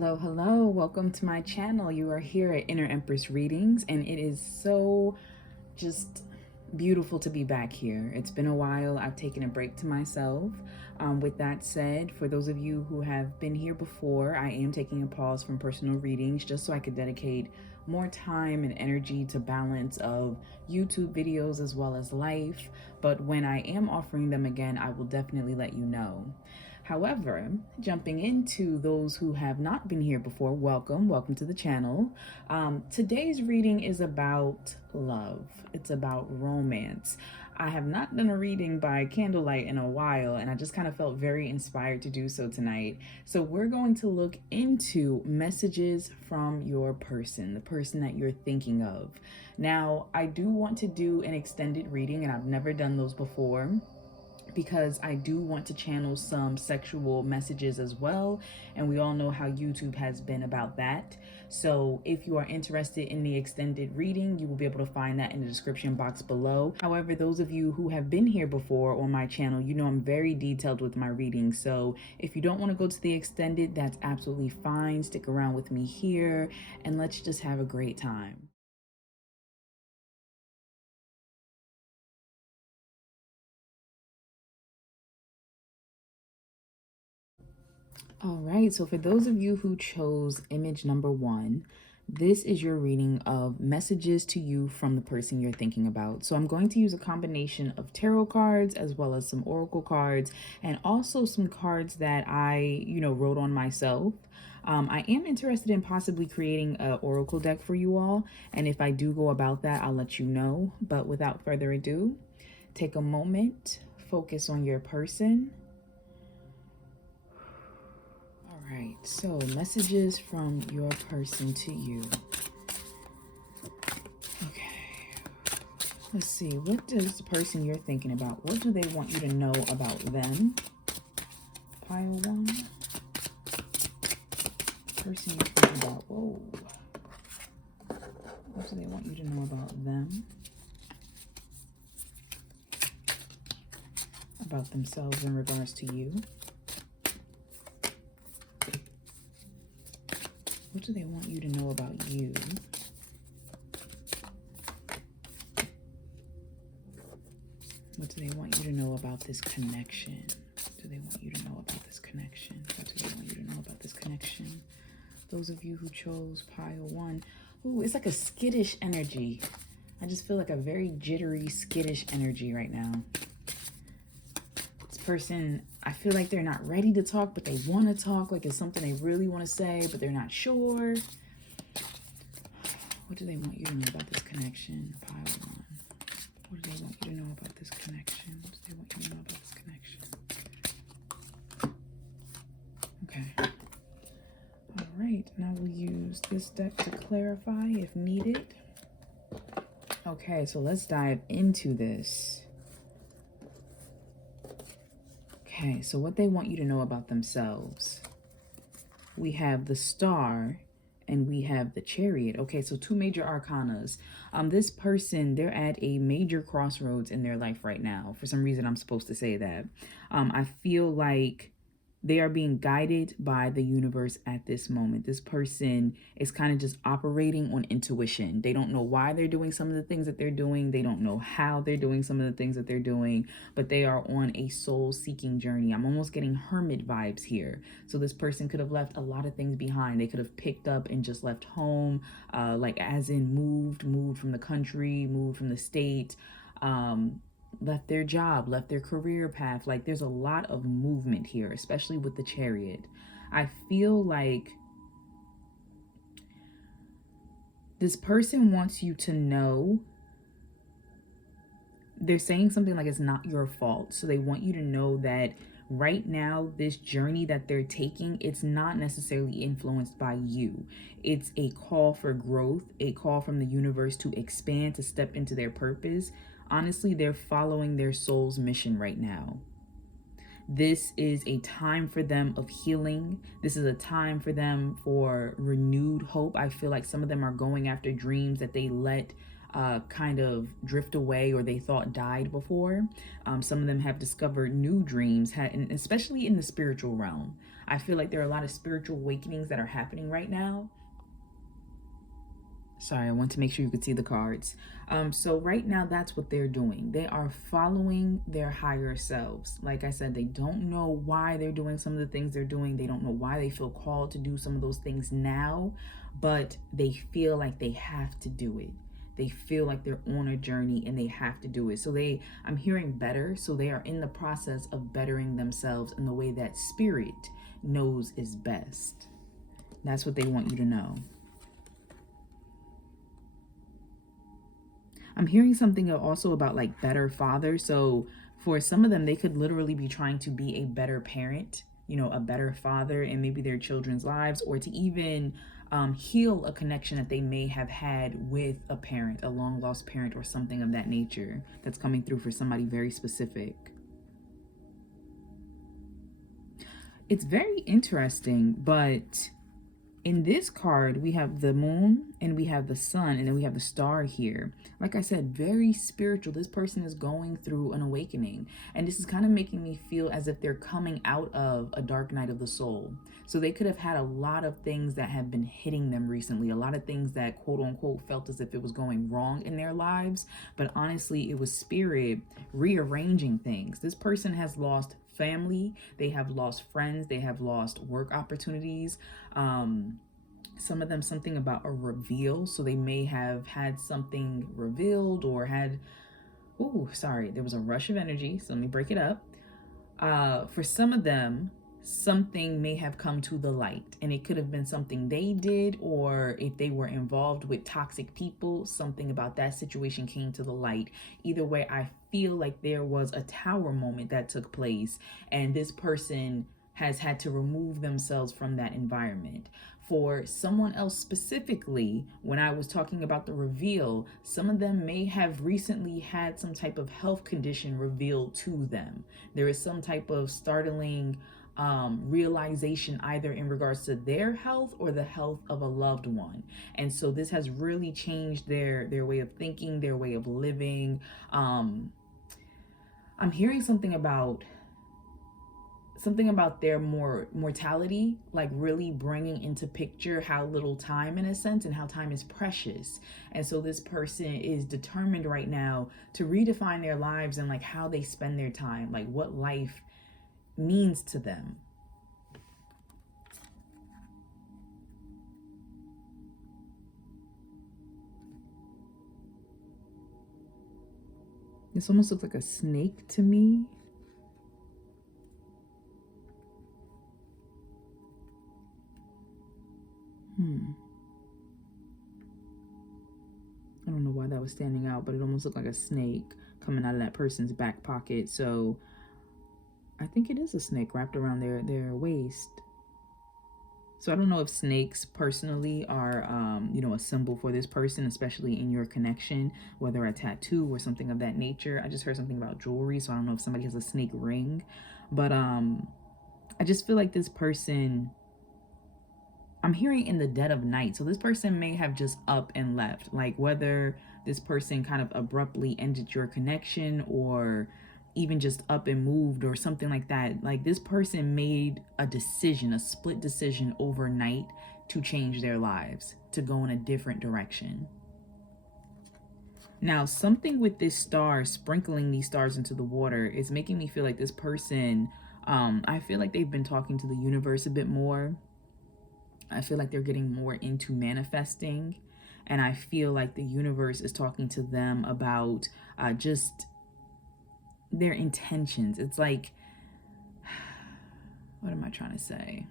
Hello, welcome to my channel. You are here at Inner Empress Readings, and it is so just beautiful to be back here. It's been a while. I've taken a break to myself. With that said, for those of you who have been here before, I am taking a pause from personal readings just so I could dedicate more time and energy to balance of YouTube videos as well as life. But when I am offering them again, I will definitely let you know. However, jumping into those who have not been here before, welcome to the channel. Today's reading is about love. It's about romance. I have not done a reading by candlelight in a while, and I just kind of felt very inspired to do so tonight. So we're going to look into messages from your person, the person that you're thinking of. Now, I do want to do an extended reading, and I've never done those before, because I do want to channel some sexual messages as well, and we all know how YouTube has been about that. So if you are interested in the extended reading, you will be able to find that in the description box below. However, those of you who have been here before on my channel, you know I'm very detailed with my readings. So if you don't want to go to the extended, that's absolutely fine. Stick around with me here and let's just have a great time. All right, so for those of you who chose image number 1, this is your reading of messages to you from the person you're thinking about. So I'm going to use a combination of tarot cards as well as some oracle cards and also some cards that I, wrote on myself. I am interested in possibly creating an oracle deck for you all. And if I do go about that, I'll let you know. But without further ado, take a moment, focus on your person. Right, so messages from your person to you. Okay, let's see. What does the person you're thinking about, what do they want you to know about them? Pile 1. Person you're thinking about, whoa. What do they want you to know about them? About themselves in regards to you? What do they want you to know about you? What do they want you to know about this connection? What do they want you to know about this connection? What do they want you to know about this connection? Those of you who chose pile 1. Ooh, it's like a skittish energy. I just feel like a very jittery, skittish energy right now. This person, I feel like they're not ready to talk, but they want to talk. Like it's something they really want to say, but they're not sure. What do they want you to know about this connection? Pile 1. What do they want you to know about this connection? What do they want you to know about this connection? Okay. All right. Now we'll use this deck to clarify if needed. Okay, so let's dive into this. Okay, so what they want you to know about themselves. We have the Star and we have the Chariot. Okay, so 2 major arcanas. This person, they're at a major crossroads in their life right now. For some reason, I'm supposed to say that. I feel like they are being guided by the universe at this moment. This person is kind of just operating on intuition. They don't know why they're doing some of the things that they're doing. They don't know how they're doing some of the things that they're doing, but they are on a soul-seeking journey. I'm almost getting hermit vibes here. So this person could have left a lot of things behind. They could have picked up and just left home, like as in moved from the country, moved from the state, left their job, left their career path. Like there's a lot of movement here, especially with the Chariot. I feel like this person wants you to know, they're saying something like it's not your fault. So they want you to know that right now, this journey that they're taking, it's not necessarily influenced by you. It's a call for growth, a call from the universe to expand, to step into their purpose. Honestly, they're following their soul's mission right now. This is a time for them of healing. This is a time for them for renewed hope. I feel like some of them are going after dreams that they let kind of drift away or they thought died before. Some of them have discovered new dreams, and especially in the spiritual realm. I feel like there are a lot of spiritual awakenings that are happening right now. Sorry, I want to make sure you could see the cards. So right now, that's what they're doing. They are following their higher selves. Like I said, they don't know why they're doing some of the things they're doing. They don't know why they feel called to do some of those things now, but they feel like they have to do it. They feel like they're on a journey and they have to do it. So I'm hearing better. So they are in the process of bettering themselves in the way that spirit knows is best. That's what they want you to know. I'm hearing something also about like better father. So for some of them, they could literally be trying to be a better parent, you know, a better father in maybe their children's lives, or to even heal a connection that they may have had with a parent, a long lost parent or something of that nature that's coming through for somebody very specific. It's very interesting, but in this card, we have the moon and we have the sun and then we have the star here. Like I said, very spiritual. This person is going through an awakening. And this is kind of making me feel as if they're coming out of a dark night of the soul. So they could have had a lot of things that have been hitting them recently. A lot of things that quote unquote felt as if it was going wrong in their lives. But honestly, it was spirit rearranging things. This person has lost family, they have lost friends, they have lost work opportunities. Some of them something about a reveal, so they may have had something revealed or had there was a rush of energy, so let me break it up. For some of them, something may have come to the light, and it could have been something they did, or if they were involved with toxic people, something about that situation came to the light. Either way, I feel like there was a tower moment that took place, and this person has had to remove themselves from that environment. For someone else specifically, when I was talking about the reveal, some of them may have recently had some type of health condition revealed to them. There is some type of startling realization either in regards to their health or the health of a loved one. And so this has really changed their way of thinking, their way of living. I'm hearing something about their mortality, like really bringing into picture how little time, in a sense, and how time is precious. And so this person is determined right now to redefine their lives and like how they spend their time, like what life means to them. This almost looks like a snake to me. I don't know why that was standing out, but it almost looked like a snake coming out of that person's back pocket. So I think it is a snake wrapped around their waist. So I don't know if snakes personally are, a symbol for this person, especially in your connection, whether a tattoo or something of that nature. I just heard something about jewelry, so I don't know if somebody has a snake ring. But I just feel like this person, I'm hearing in the dead of night. So this person may have just up and left, like whether this person kind of abruptly ended your connection or even just up and moved or something like that. Like this person made a decision, a split decision overnight to change their lives, to go in a different direction. Now, something with this star, sprinkling these stars into the water, is making me feel like this person, I feel like they've been talking to the universe a bit more. I feel like they're getting more into manifesting. And I feel like the universe is talking to them about just their intentions. It's like, what am I trying to say?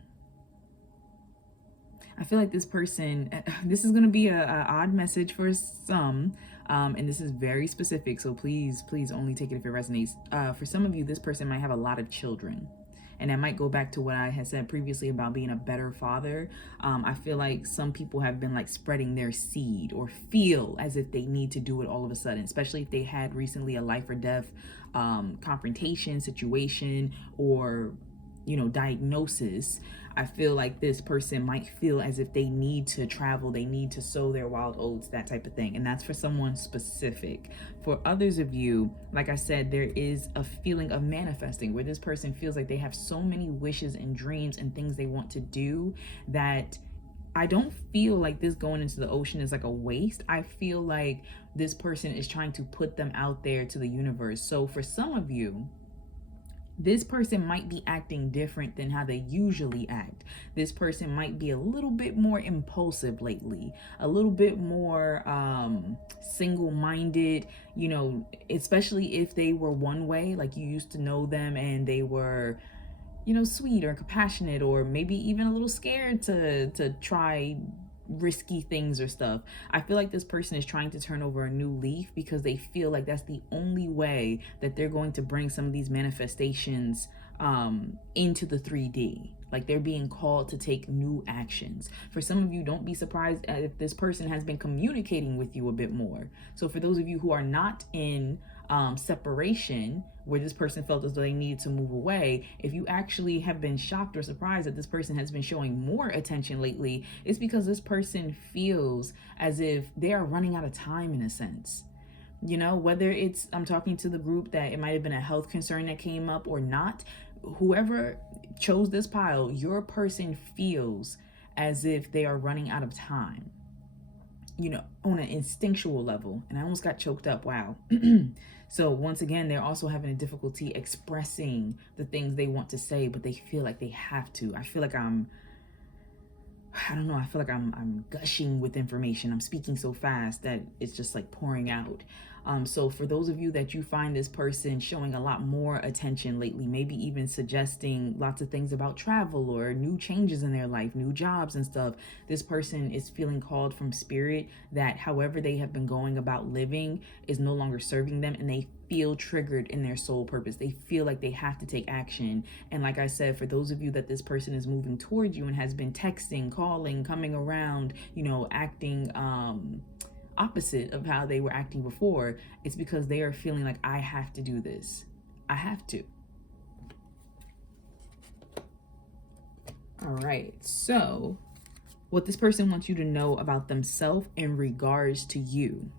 I feel like this person, this is going to be a odd message for some, and this is very specific, so please only take it if it resonates. For some of you, this person might have a lot of children. And that might go back to what I had said previously about being a better father. I feel like some people have been like spreading their seed or feel as if they need to do it all of a sudden, especially if they had recently a life or death confrontation situation or diagnosis. I feel like this person might feel as if they need to travel, they need to sow their wild oats, that type of thing. And that's for someone specific. For others of you, like I said, there is a feeling of manifesting where this person feels like they have so many wishes and dreams and things they want to do that I don't feel like this going into the ocean is like a waste. I feel like this person is trying to put them out there to the universe. So for some of you, this person might be acting different than how they usually act. This person might be a little bit more impulsive lately, a little bit more single-minded, you know, especially if they were one way, like you used to know them and they were, you know, sweet or compassionate, or maybe even a little scared to try risky things or stuff. I feel like this person is trying to turn over a new leaf because they feel like that's the only way that they're going to bring some of these manifestations into the 3D. Like they're being called to take new actions. For some of you, don't be surprised if this person has been communicating with you a bit more. So for those of you who are not in separation, where this person felt as though they needed to move away, if you actually have been shocked or surprised that this person has been showing more attention lately, it's because this person feels as if they are running out of time in a sense. You know, whether it's, I'm talking to the group that it might have been a health concern that came up or not, whoever chose this pile, your person feels as if they are running out of time, you know, on an instinctual level. And I almost got choked up. Wow. So once again, they're also having a difficulty expressing the things they want to say, but they feel like they have to. I feel like I don't know, I feel like I'm gushing with information. I'm speaking so fast that it's just like pouring out. So for those of you that you find this person showing a lot more attention lately, maybe even suggesting lots of things about travel or new changes in their life, new jobs and stuff, this person is feeling called from spirit that however they have been going about living is no longer serving them, and they feel triggered in their soul purpose. They feel like they have to take action. And like I said, for those of you that this person is moving towards you and has been texting, calling, coming around, you know, acting opposite of how they were acting before, it's because they are feeling like, I have to do this. I have to. All right. So what this person wants you to know about themselves in regards to you,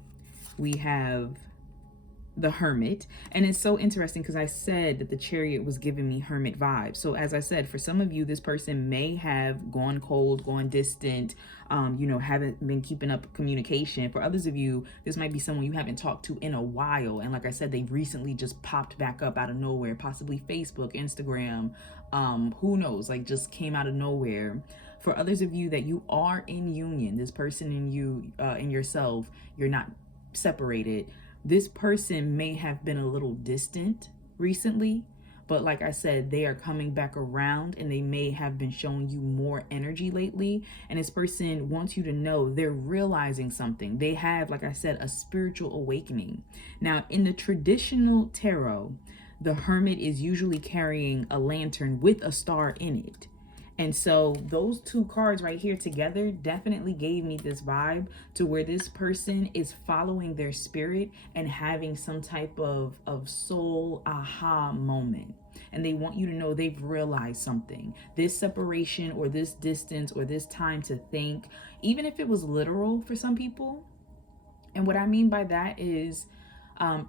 we have the Hermit. And it's so interesting because I said that the Chariot was giving me Hermit vibes. So as I said, for some of you, this person may have gone cold, gone distant, you know, haven't been keeping up communication. For others of you, this might be someone you haven't talked to in a while. And like I said, they recently just popped back up out of nowhere, possibly Facebook, Instagram, who knows, like just came out of nowhere. For others of you that you are in union, this person and you, in yourself, you're not separated. This person may have been a little distant recently, but like I said, they are coming back around and they may have been showing you more energy lately. And this person wants you to know they're realizing something. They have, like I said, a spiritual awakening. Now, in the traditional tarot, the Hermit is usually carrying a lantern with a star in it. And so those two cards right here together definitely gave me this vibe to where this person is following their spirit and having some type of soul aha moment. And they want you to know they've realized something. This separation or this distance or this time to think, even if it was literal for some people. And what I mean by that is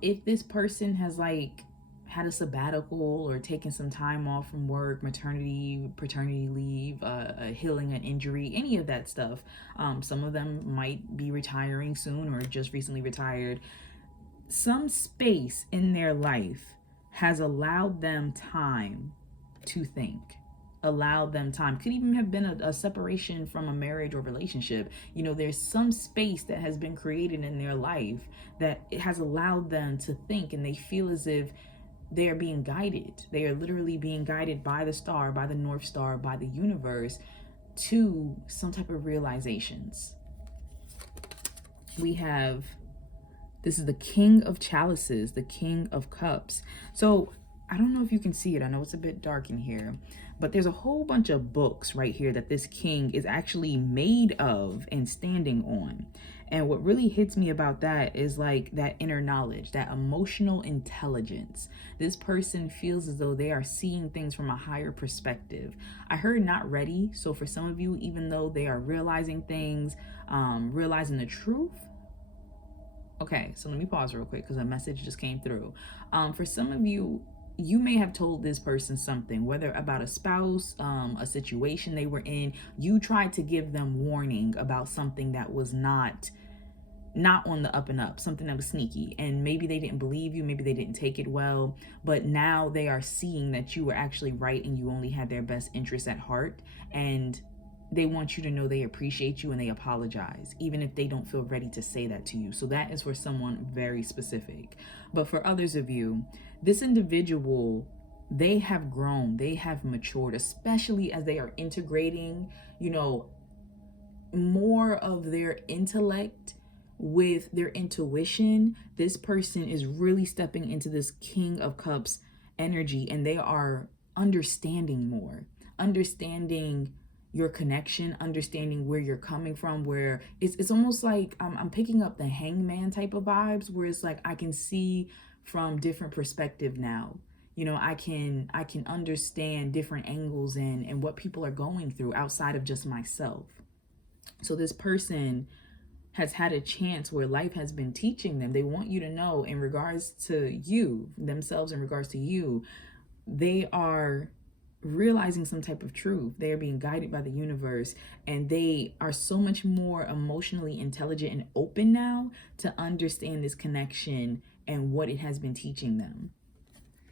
if this person has like had a sabbatical or taken some time off from work, maternity, paternity leave, healing an injury, any of that stuff. Some of them might be retiring soon or just recently retired. Some space in their life has allowed them time to think. Allowed them time. Could even have been a separation from a marriage or relationship. You know, there's some space that has been created in their life that it has allowed them to think, and they feel as if they are being guided. They are literally being guided by the star, by the North Star, by the universe to some type of realizations. We have, this is the King of Chalices, the King of Cups. So I don't know if you can see it. I know it's a bit dark in here, but there's a whole bunch of books right here that this king is actually made of and standing on. And what really hits me about that is like that inner knowledge, that emotional intelligence. This person feels as though they are seeing things from a higher perspective. I heard not ready. So for some of you, even though they are realizing things, realizing the truth. Okay, so let me pause real quick because a message just came through. For some of you, you may have told this person something, whether about a spouse, a situation they were in. You tried to give them warning about something that was not on the up and up, something that was sneaky, and maybe they didn't believe you, maybe they didn't take it well, but now they are seeing that you were actually right and you only had their best interests at heart, and they want you to know they appreciate you and they apologize, even if they don't feel ready to say that to you. So that is for someone very specific. But for others of you, this individual, they have grown, they have matured, especially as they are integrating, more of their intellect with their intuition. This person is really stepping into this King of Cups energy, and they are understanding more, understanding your connection, understanding where you're coming from, where it's almost like I'm picking up the hangman type of vibes, where it's like I can see from different perspective now. I can understand different angles and what people are going through outside of just myself. So this person has had a chance where life has been teaching them. They want you to know in regards to you, themselves in regards to you, they are realizing some type of truth. They are being guided by the universe, and they are so much more emotionally intelligent and open now to understand this connection and what it has been teaching them.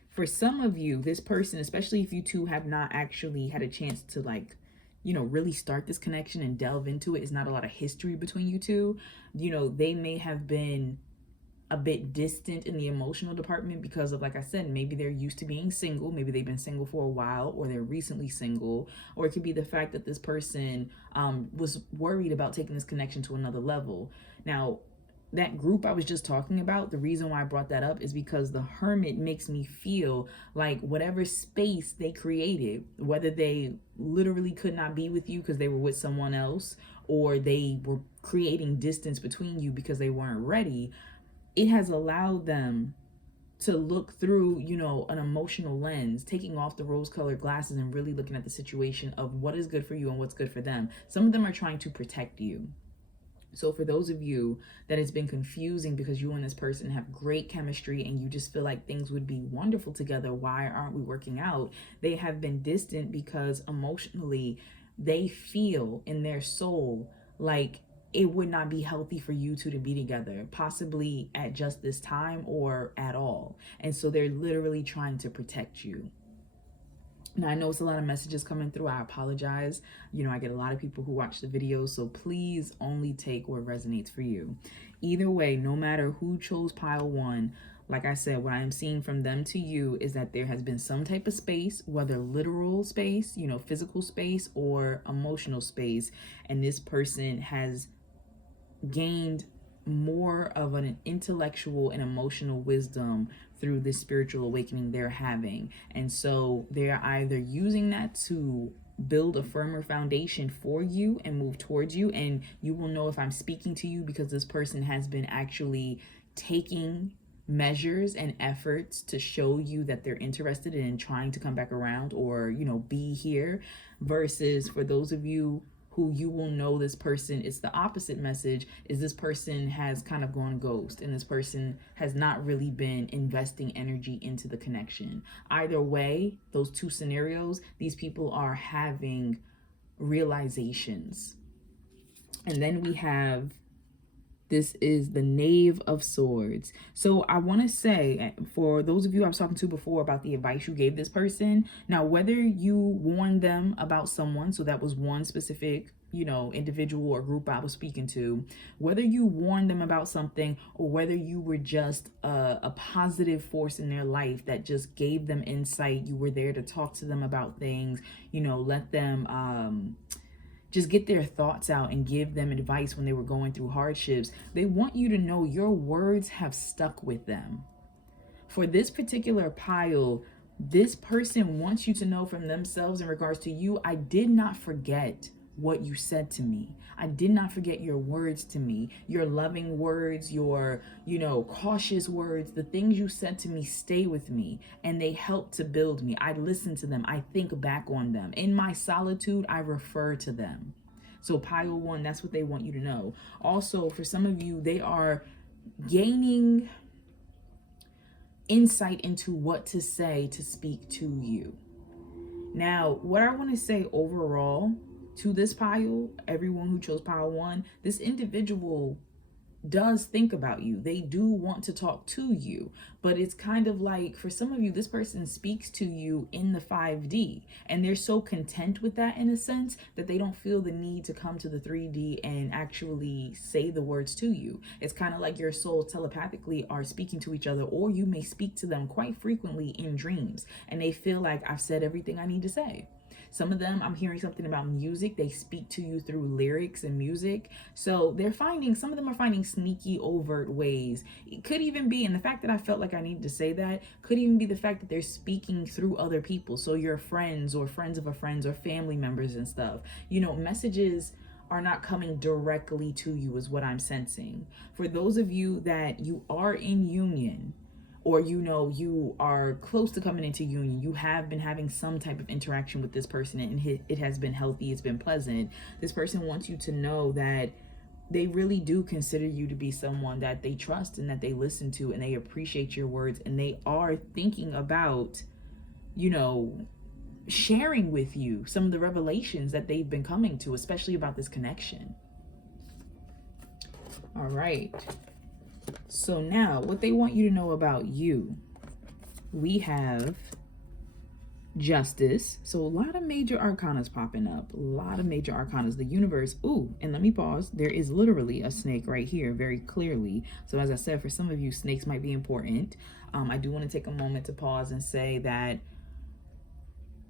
For some of you, this person, especially if you two have not actually had a chance to really start this connection and delve into it, is not a lot of history between you two. They may have been a bit distant in the emotional department because of, like I said, maybe they're used to being single, maybe they've been single for a while, or they're recently single, or it could be the fact that this person was worried about taking this connection to another level. Now, that group I was just talking about, the reason why I brought that up is because the Hermit makes me feel like whatever space they created, whether they literally could not be with you because they were with someone else, or they were creating distance between you because they weren't ready, it has allowed them to look through, an emotional lens, taking off the rose-colored glasses and really looking at the situation of what is good for you and what's good for them. Some of them are trying to protect you. So for those of you that it's been confusing because you and this person have great chemistry and you just feel like things would be wonderful together, why aren't we working out? They have been distant because emotionally they feel in their soul like it would not be healthy for you two to be together, possibly at just this time or at all. And so they're literally trying to protect you. Now, I know it's a lot of messages coming through. I apologize. I get a lot of people who watch the videos, so please only take what resonates for you. Either way, no matter who chose pile one, like I said, what I am seeing from them to you is that there has been some type of space, whether literal space, physical space, or emotional space, and this person has gained more of an intellectual and emotional wisdom through this spiritual awakening they're having. And so they're either using that to build a firmer foundation for you and move towards you. And you will know if I'm speaking to you because this person has been actually taking measures and efforts to show you that they're interested in trying to come back around or, be here, versus for those of you who you will know this person, it's the opposite message, is this person has kind of gone ghost and this person has not really been investing energy into the connection. Either way, those two scenarios, these people are having realizations. And then we have, this is the Knave of Swords. So I want to say, for those of you I was talking to before about the advice you gave this person, now whether you warned them about someone, so that was one specific, individual or group I was speaking to, whether you warned them about something or whether you were just a positive force in their life that just gave them insight, you were there to talk to them about things, let them just get their thoughts out and give them advice when they were going through hardships, they want you to know your words have stuck with them. For this particular pile, This person wants you to know from themselves in regards to you, I did not forget what you said to me. I did not forget your words to me, your loving words, your, cautious words. The things you said to me stay with me and they help to build me. I listen to them. I think back on them. In my solitude, I refer to them. So pile one, that's what they want you to know. Also, for some of you, they are gaining insight into what to say to speak to you. Now, what I want to say overall to this pile, everyone who chose pile one, this individual does think about you. They do want to talk to you, but it's kind of like, for some of you, this person speaks to you in the 5D and they're so content with that in a sense that they don't feel the need to come to the 3D and actually say the words to you. It's kind of like your souls telepathically are speaking to each other, or you may speak to them quite frequently in dreams and they feel like, I've said everything I need to say. Some of them, I'm hearing something about music. They speak to you through lyrics and music. So some of them are finding sneaky, overt ways. It could even be, and the fact that I felt like I needed to say that, could even be the fact that they're speaking through other people. So your friends or friends of a friends or family members and stuff. Messages are not coming directly to you is what I'm sensing. For those of you that you are in union, or you are close to coming into union, you have been having some type of interaction with this person and it has been healthy, it's been pleasant. This person wants you to know that they really do consider you to be someone that they trust and that they listen to, and they appreciate your words, and they are thinking about sharing with you some of the revelations that they've been coming to, especially about this connection. All right. So now, what they want you to know about you, we have Justice. So a lot of major arcanas popping up, a lot of major arcanas. The universe, and let me pause. There is literally a snake right here, very clearly. So as I said, for some of you, snakes might be important. I do want to take a moment to pause and say that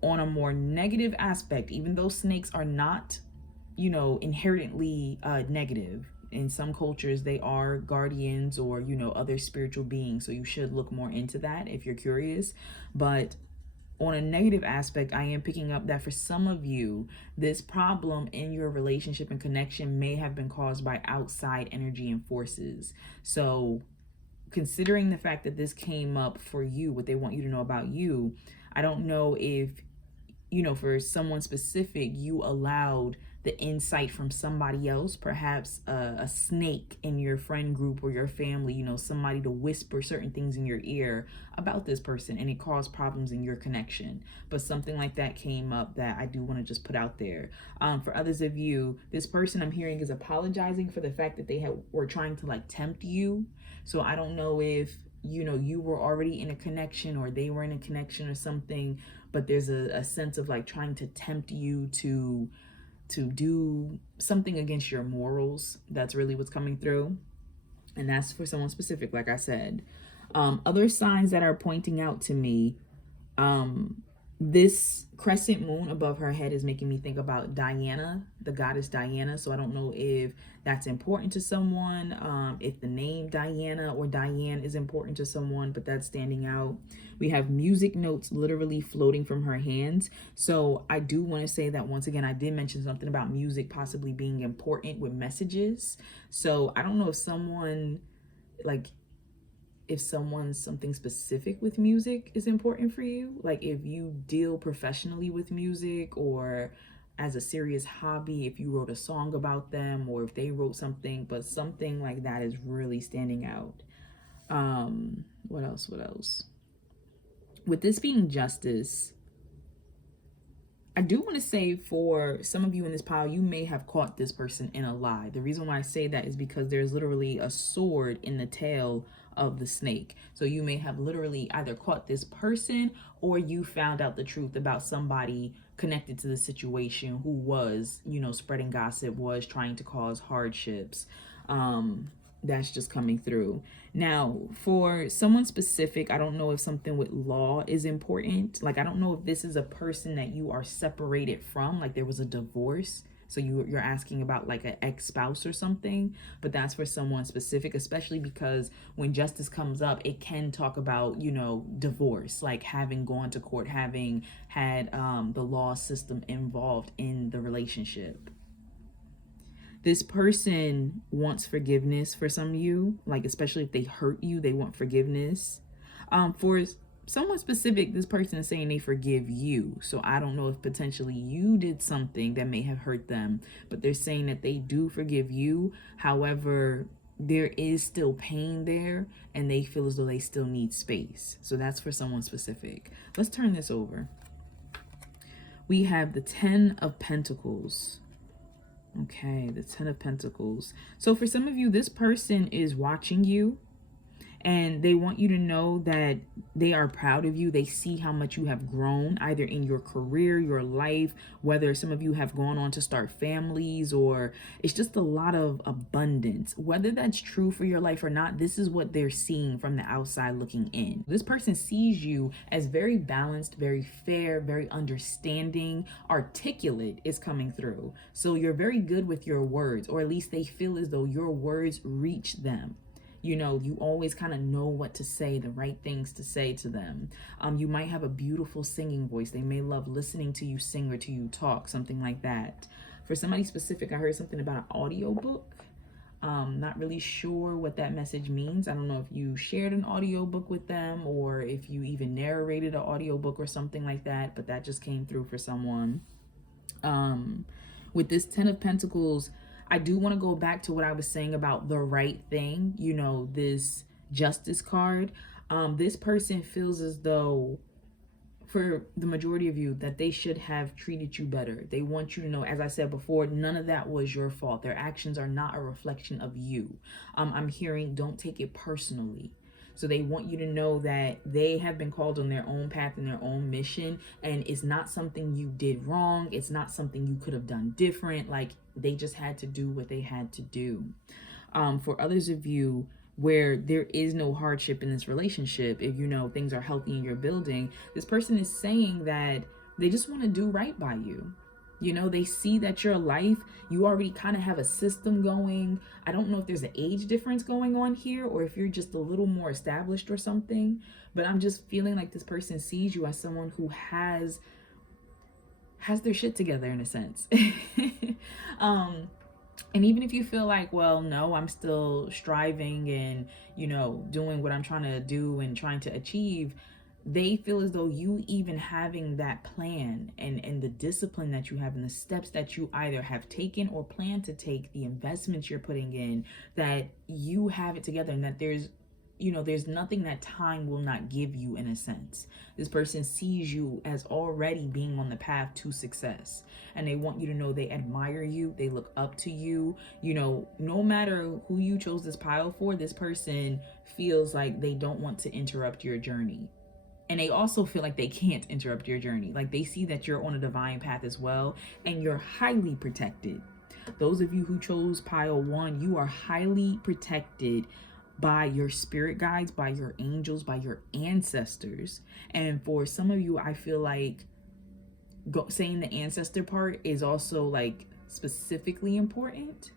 on a more negative aspect, even though snakes are not, inherently negative, in some cultures they are guardians or other spiritual beings, so you should look more into that if you're curious. But on a negative aspect, I am picking up that for some of you, this problem in your relationship and connection may have been caused by outside energy and forces. So considering the fact that this came up for you, what they want you to know about you, I don't know if for someone specific, you allowed the insight from somebody else, perhaps a snake in your friend group or your family, somebody to whisper certain things in your ear about this person, and it caused problems in your connection. But something like that came up that I do want to just put out there. For others of you, this person I'm hearing is apologizing for the fact that they were trying to tempt you. So I don't know if you were already in a connection or they were in a connection or something, but there's a sense of trying to tempt you to do something against your morals. That's really what's coming through, and that's for someone specific, like I said. Other signs that are pointing out to me, this crescent moon above her head is making me think about Diana, the goddess Diana. So I don't know if that's important to someone, if the name Diana or Diane is important to someone, but that's standing out. We have music notes literally floating from her hands. So I do want to say that once again, I did mention something about music possibly being important with messages. So I don't know if someone something specific with music is important for you, like if you deal professionally with music or as a serious hobby, if you wrote a song about them or if they wrote something, but something like that is really standing out. What else? With this being Justice, I do want to say for some of you in this pile, you may have caught this person in a lie. The reason why I say that is because there's literally a sword in the tail of the snake. So you may have literally either caught this person or you found out the truth about somebody connected to the situation who was, spreading gossip, was trying to cause hardships. That's just coming through. Now, for someone specific, I don't know if something with law is important. I don't know if this is a person that you are separated from, like there was a divorce So you're asking about like an ex-spouse or something, but that's for someone specific, especially because when justice comes up, it can talk about, you know, divorce, like having gone to court, having had the law system involved in the relationship. This person wants forgiveness for some of you, like especially if they hurt you, they want forgiveness. For someone specific, this person is saying they forgive you. So I don't know if potentially you did something that may have hurt them, but they're saying that they do forgive you. However, there is still pain there and they feel as though they still need space. So that's for someone specific. Let's turn this over. We have the 10 of Pentacles. Okay, the 10 of Pentacles. So for some of you, this person is watching you and they want you to know that they are proud of you. They see how much you have grown, either in your career, your life, whether some of you have gone on to start families, or it's just a lot of abundance. Whether that's true for your life or not, this is what they're seeing from the outside looking in. This person sees you as very balanced, very fair, very understanding, articulate is coming through. So you're very good with your words, or at least they feel as though your words reach them. You know, you always kind of know what to say, the right things to say to them. You might have a beautiful singing voice. They may love listening to you sing or to you talk, something like that. For somebody specific, I heard something about an audiobook. Not really sure what that message means. I don't know if you shared an audiobook with them or if you even narrated an audiobook or something like that, but that just came through for someone. With this 10 of Pentacles, I do want to go back to what I was saying about the right thing, you know, this justice card. This person feels as though, for the majority of you, that they should have treated you better. They want you to know, as I said before, none of that was your fault. Their actions are not a reflection of you. I'm hearing, don't take it personally. So they want you to know that they have been called on their own path and their own mission, and it's not something you did wrong. It's not something you could have done different. Like, they just had to do what they had to do. For others of you where there is no hardship in this relationship, if you know things are healthy in your building, this person is saying that they just want to do right by you. You know, they see that your life, you already kind of have a system going. I don't know if there's an age difference going on here or if you're just a little more established or something, but I'm just feeling like this person sees you as someone who has their shit together in a sense. And even if you feel like, well, no, I'm still striving and, you know, doing what I'm trying to do and trying to achieve, they feel as though you even having that plan and the discipline that you have and the steps that you either have taken or plan to take, the investments you're putting in, that you have it together and that there's, you know, there's nothing that time will not give you in a sense. This person sees you as already being on the path to success. And they want you to know they admire you. They look up to you. You know, no matter who you chose this pile for, this person feels like they don't want to interrupt your journey. And they also feel like they can't interrupt your journey. Like, they see that you're on a divine path as well, and you're highly protected. Those of you who chose pile 1, you are highly protected by your spirit guides, by your angels, by your ancestors. And for some of you, I feel like saying the ancestor part is also like specifically important.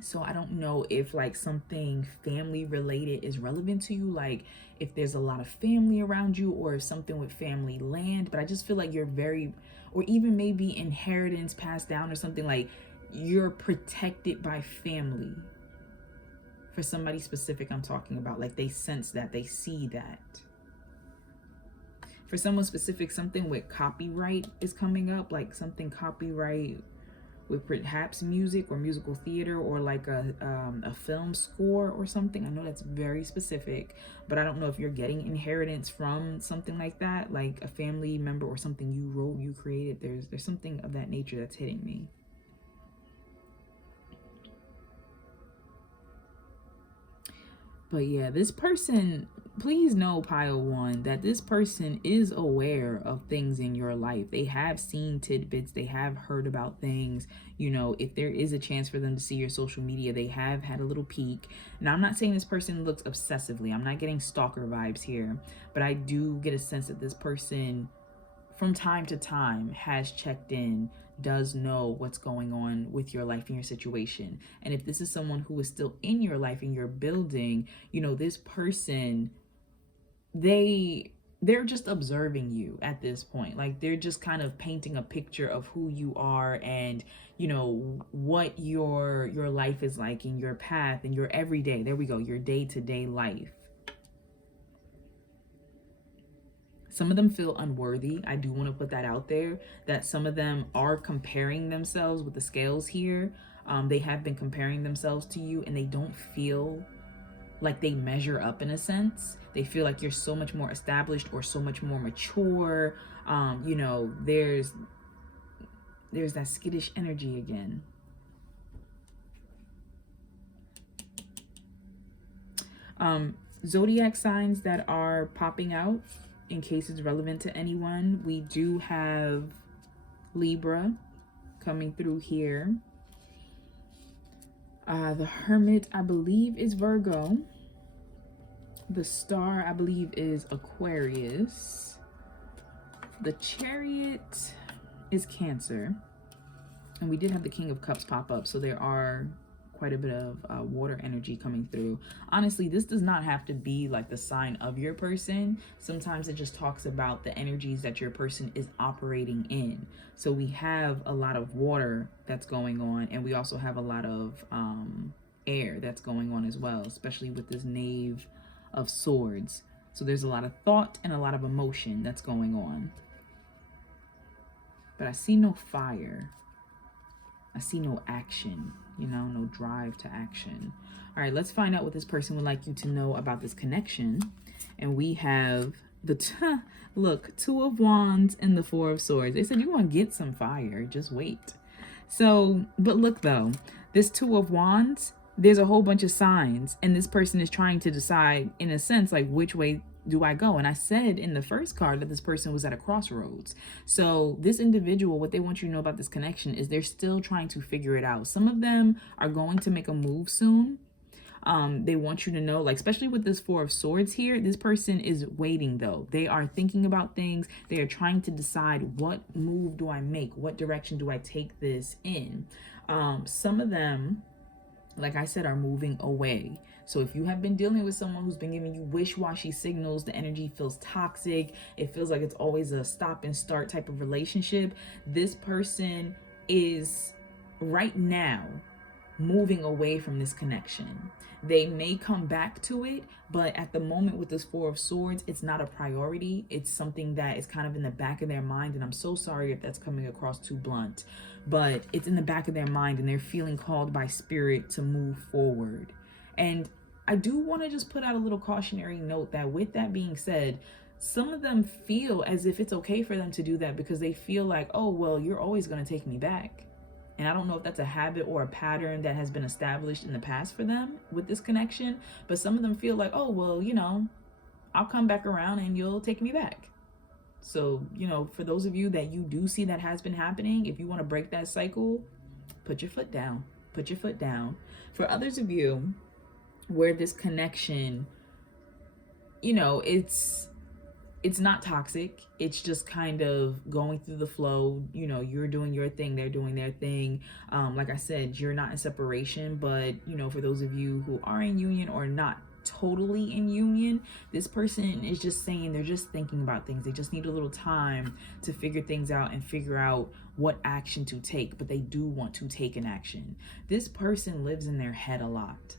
So I don't know if like something family related is relevant to you, like if there's a lot of family around you or if something with family land, but I just feel like you're very, or even maybe inheritance passed down or something, like you're protected by family. For somebody specific I'm talking about, like they sense that, they see that. For someone specific, something with copyright is coming up, like something copyright with perhaps music or musical theater or like a film score or something. I know that's very specific, but I don't know if you're getting inheritance from something like that, like a family member or something you wrote, you created. There's something of that nature that's hitting me. But yeah, this person, please know, pile 1, that this person is aware of things in your life. They have seen tidbits. They have heard about things. You know, if there is a chance for them to see your social media, they have had a little peek. Now, I'm not saying this person looks obsessively. I'm not getting stalker vibes here. But I do get a sense that this person from time to time has checked in, does know what's going on with your life and your situation. And if this is someone who is still in your life and you're building, you know, this person, they're just observing you at this point. Like, they're just kind of painting a picture of who you are and, you know, what your life is like in your path and your everyday, there we go, your day-to-day life. Some of them feel unworthy. I do want to put that out there, that some of them are comparing themselves with the scales here. They have been comparing themselves to you, and they don't feel like they measure up in a sense. They feel like you're so much more established or so much more mature. You know, there's that skittish energy again. Zodiac signs that are popping out, in case it's relevant to anyone, we do have Libra coming through here. The Hermit, I believe, is Virgo. The Star, I believe, is Aquarius. The Chariot is Cancer. And we did have the King of Cups pop up, so there are quite a bit of water energy coming through. Honestly, this does not have to be like the sign of your person. Sometimes it just talks about the energies that your person is operating in. So we have a lot of water that's going on, and we also have a lot of air that's going on as well, especially with this Knave of Swords. So there's a lot of thought and a lot of emotion that's going on. But I see no fire. I see no action, you know, no drive to action. All right, let's find out what this person would like you to know about this connection. And we have the, look, Two of Wands and the Four of Swords. They said, you want to get some fire, just wait. So, but look though, this Two of Wands, there's a whole bunch of signs, and this person is trying to decide, in a sense, like, which way do I go? And I said in the first card that this person was at a crossroads. So this individual, what they want you to know about this connection is they're still trying to figure it out. Some of them are going to make a move soon. They want you to know, like, especially with this Four of Swords here, this person is waiting though. They are thinking about things. They are trying to decide, what move do I make? What direction do I take this in? Some of them, like I said, are moving away. So if you have been dealing with someone who's been giving you wish-washy signals, the energy feels toxic, it feels like it's always a stop and start type of relationship, this person is right now moving away from this connection. They may come back to it, but at the moment with this Four of Swords, it's not a priority. It's something that is kind of in the back of their mind. And I'm so sorry if that's coming across too blunt, but it's in the back of their mind and they're feeling called by spirit to move forward. And I do want to just put out a little cautionary note that with that being said, some of them feel as if it's okay for them to do that because they feel like, oh, well, you're always going to take me back. And I don't know if that's a habit or a pattern that has been established in the past for them with this connection. But some of them feel like, oh, well, you know, I'll come back around and you'll take me back. So, you know, for those of you that you do see that has been happening, if you want to break that cycle, put your foot down. Put your foot down. For others of you where this connection, you know, it's not toxic. It's just kind of going through the flow. You know, you're doing your thing, they're doing their thing. Like I said, you're not in separation, but, you know, for those of you who are in union or not totally in union, this person is just saying they're just thinking about things. They just need a little time to figure things out and figure out what action to take, but they do want to take an action. This person lives in their head a lot.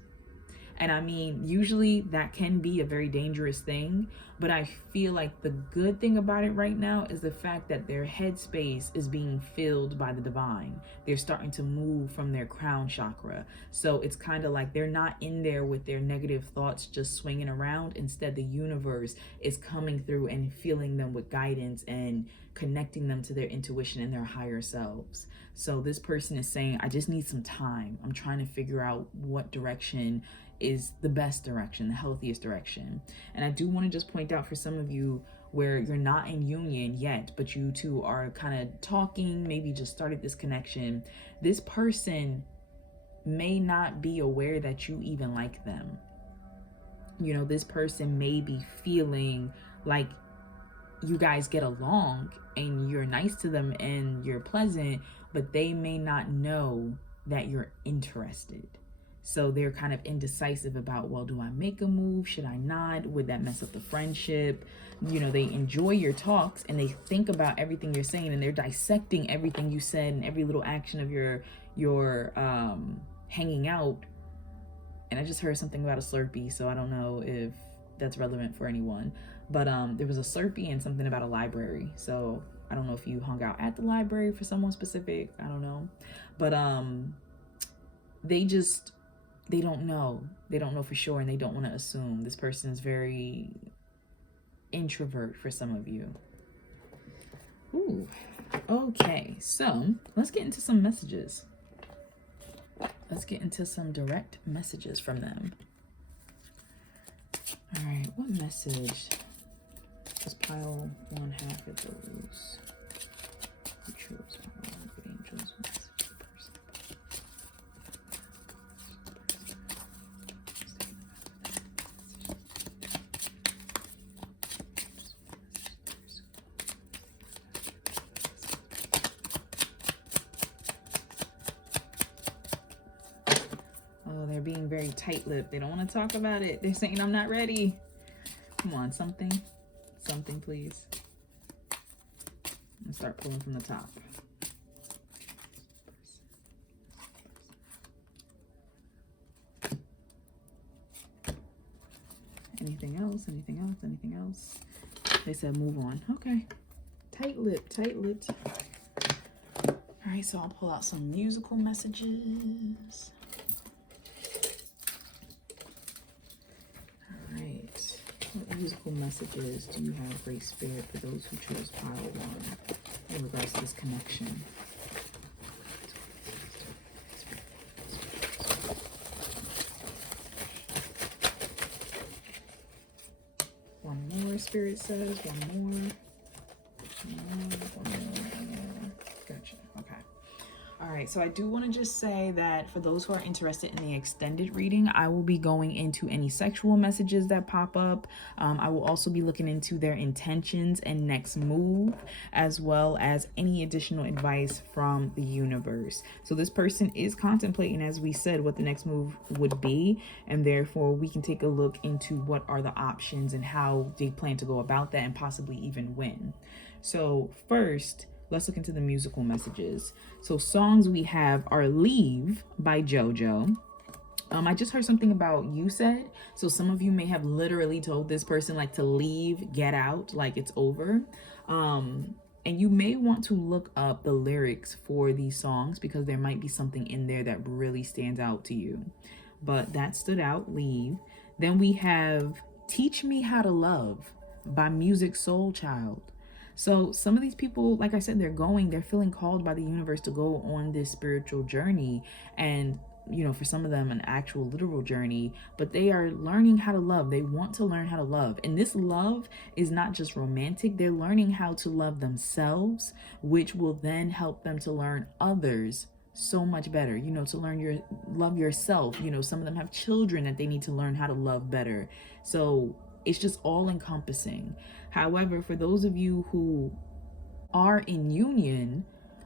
And I mean, usually that can be a very dangerous thing, but I feel like the good thing about it right now is the fact that their headspace is being filled by the divine. They're starting to move from their crown chakra. So it's kind of like they're not in there with their negative thoughts just swinging around. Instead, the universe is coming through and filling them with guidance and connecting them to their intuition and their higher selves. So this person is saying, I just need some time. I'm trying to figure out what direction is the best direction, the healthiest direction. And I do want to just point out for some of you where you're not in union yet, but you two are kind of talking, maybe just started this connection, this person may not be aware that you even like them. You know, this person may be feeling like you guys get along and you're nice to them and you're pleasant, but they may not know that you're interested. So they're kind of indecisive about, well, do I make a move? Should I not? Would that mess up the friendship? You know, they enjoy your talks and they think about everything you're saying, and they're dissecting everything you said and every little action of your hanging out. And I just heard something about a Slurpee, so I don't know if that's relevant for anyone. But there was a Slurpee and something about a library. So I don't know if you hung out at the library for someone specific. I don't know. But they don't know. They don't know for sure, and they don't want to assume. This person is very introvert for some of you. Ooh. Okay, so let's get into some messages. Let's get into some direct messages from them. All right, what message? Just pile one half of those. Who chose one? Good angels. What message for the person? Oh, they're being very tight-lipped. They don't want to talk about it. They're saying, I'm not ready. Come on, something, please. And start pulling from the top. Anything else? Anything else? Anything else? They said move on. Okay. Tight-lipped, tight-lipped. All right, so I'll pull out some musical messages. What musical messages do you have, Great Spirit, for those who chose pile one in regards to this connection? One more, Spirit says. One more. Gotcha. Okay. All right, so I do want to just say that for those who are interested in the extended reading, I will be going into any sexual messages that pop up. I will also be looking into their intentions and next move, as well as any additional advice from the universe. So this person is contemplating, as we said, what the next move would be, and therefore we can take a look into what are the options and how they plan to go about that and possibly even when. So first, let's look into the musical messages. So songs we have are Leave by JoJo. I just heard something about You Said. So some of you may have literally told this person like to leave, get out, like it's over. And you may want to look up the lyrics for these songs because there might be something in there that really stands out to you. But that stood out, Leave. Then we have Teach Me How to Love by Music Soul Child. So some of these people, like I said, they're feeling called by the universe to go on this spiritual journey. And, you know, for some of them, an actual literal journey, but they are learning how to love. They want to learn how to love. And this love is not just romantic. They're learning how to love themselves, which will then help them to learn others so much better, you know, to love yourself. You know, some of them have children that they need to learn how to love better. So it's just all encompassing. However, for those of you who are in union,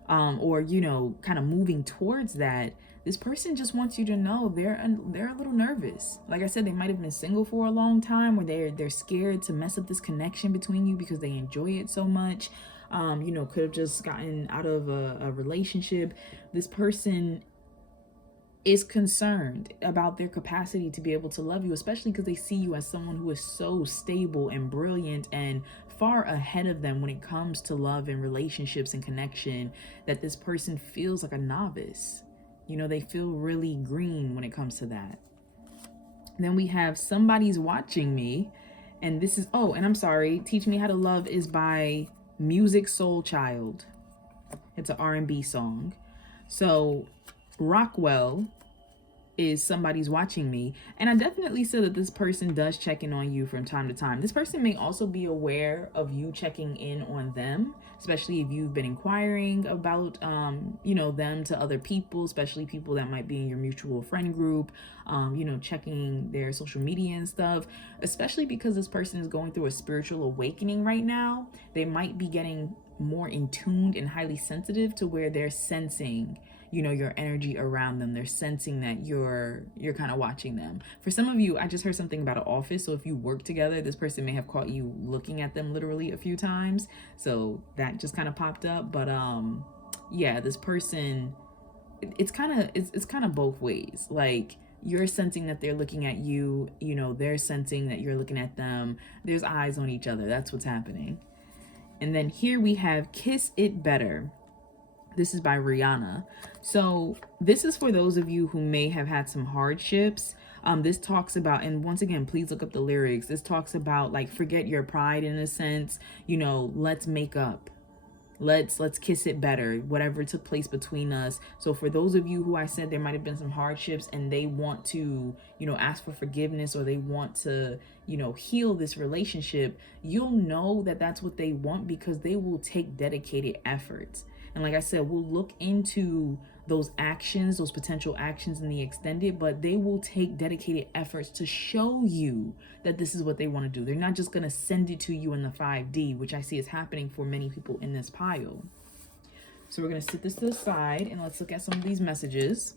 or, you know, kind of moving towards that, this person just wants you to know they're a little nervous. Like I said, they might have been single for a long time, or they're scared to mess up this connection between you because they enjoy it so much. You know, could have just gotten out of a relationship. This person is concerned about their capacity to be able to love you, especially because they see you as someone who is so stable and brilliant and far ahead of them when it comes to love and relationships and connection, that this person feels like a novice. You know, they feel really green when it comes to that. Then we have Somebody's Watching Me, and this is, oh, and I'm sorry, Teach Me How to Love is by Music Soul Child. It's an R&B song. So Rockwell is somebody's watching me. And I definitely said that this person does check in on you from time to time. This person may also be aware of you checking in on them, especially if you've been inquiring about, them to other people, especially people that might be in your mutual friend group, checking their social media and stuff, especially because this person is going through a spiritual awakening right now. They might be getting more in tuned and highly sensitive to where they're sensing your energy around them. They're sensing that you're kind of watching them. For some of you, I just heard something about an office, so if you work together, this person may have caught you looking at them literally a few times, so that just kind of popped up. But this person, it's kind of both ways. Like, you're sensing that they're looking at you, they're sensing that you're looking at them. There's eyes on each other. That's what's happening. And then here we have Kiss It Better. This is by Rihanna. So this is for those of you who may have had some hardships. This talks about, and once again, please look up the lyrics. This talks about, like, forget your pride in a sense. Let's make up. Let's kiss it better, whatever took place between us. So for those of you who I said there might have been some hardships and they want to, ask for forgiveness, or they want to, heal this relationship, you'll know that that's what they want, because they will take dedicated efforts. And like I said, we'll look into those actions, those potential actions in the extended, but they will take dedicated efforts to show you that this is what they want to do. They're not just going to send it to you in the 5D, which I see is happening for many people in this pile. So we're going to set this to the side and let's look at some of these messages.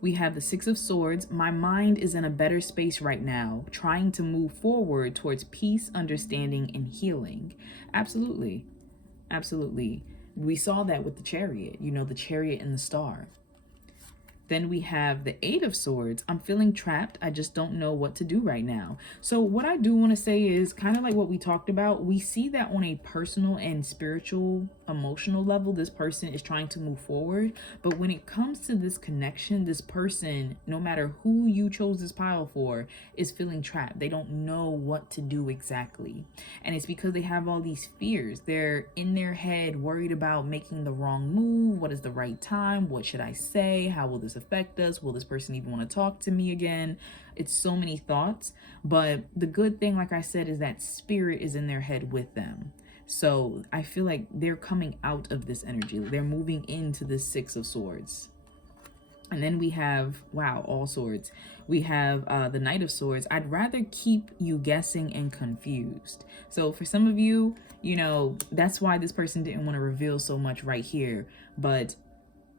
We have the Six of Swords. My mind is in a better space right now, trying to move forward towards peace, understanding, and healing. Absolutely. Absolutely. We saw that with the Chariot, the Chariot and the Star. Then we have the Eight of Swords. I'm feeling trapped. I just don't know what to do right now. So what I do want to say is kind of like what we talked about. We see that on a personal and spiritual, emotional level, this person is trying to move forward. But when it comes to this connection, this person, no matter who you chose this pile for, is feeling trapped. They don't know what to do exactly. And it's because they have all these fears. They're in their head worried about making the wrong move. What is the right time? What should I say? How will this affect us? Will this person even want to talk to me again? It's so many thoughts. But the good thing, like I said, is that spirit is in their head with them. So I feel like they're coming out of this energy. They're moving into this Six of Swords. And then we have, wow, all swords. We have the Knight of Swords. I'd rather keep you guessing and confused. So for some of you, that's why this person didn't want to reveal so much right here. But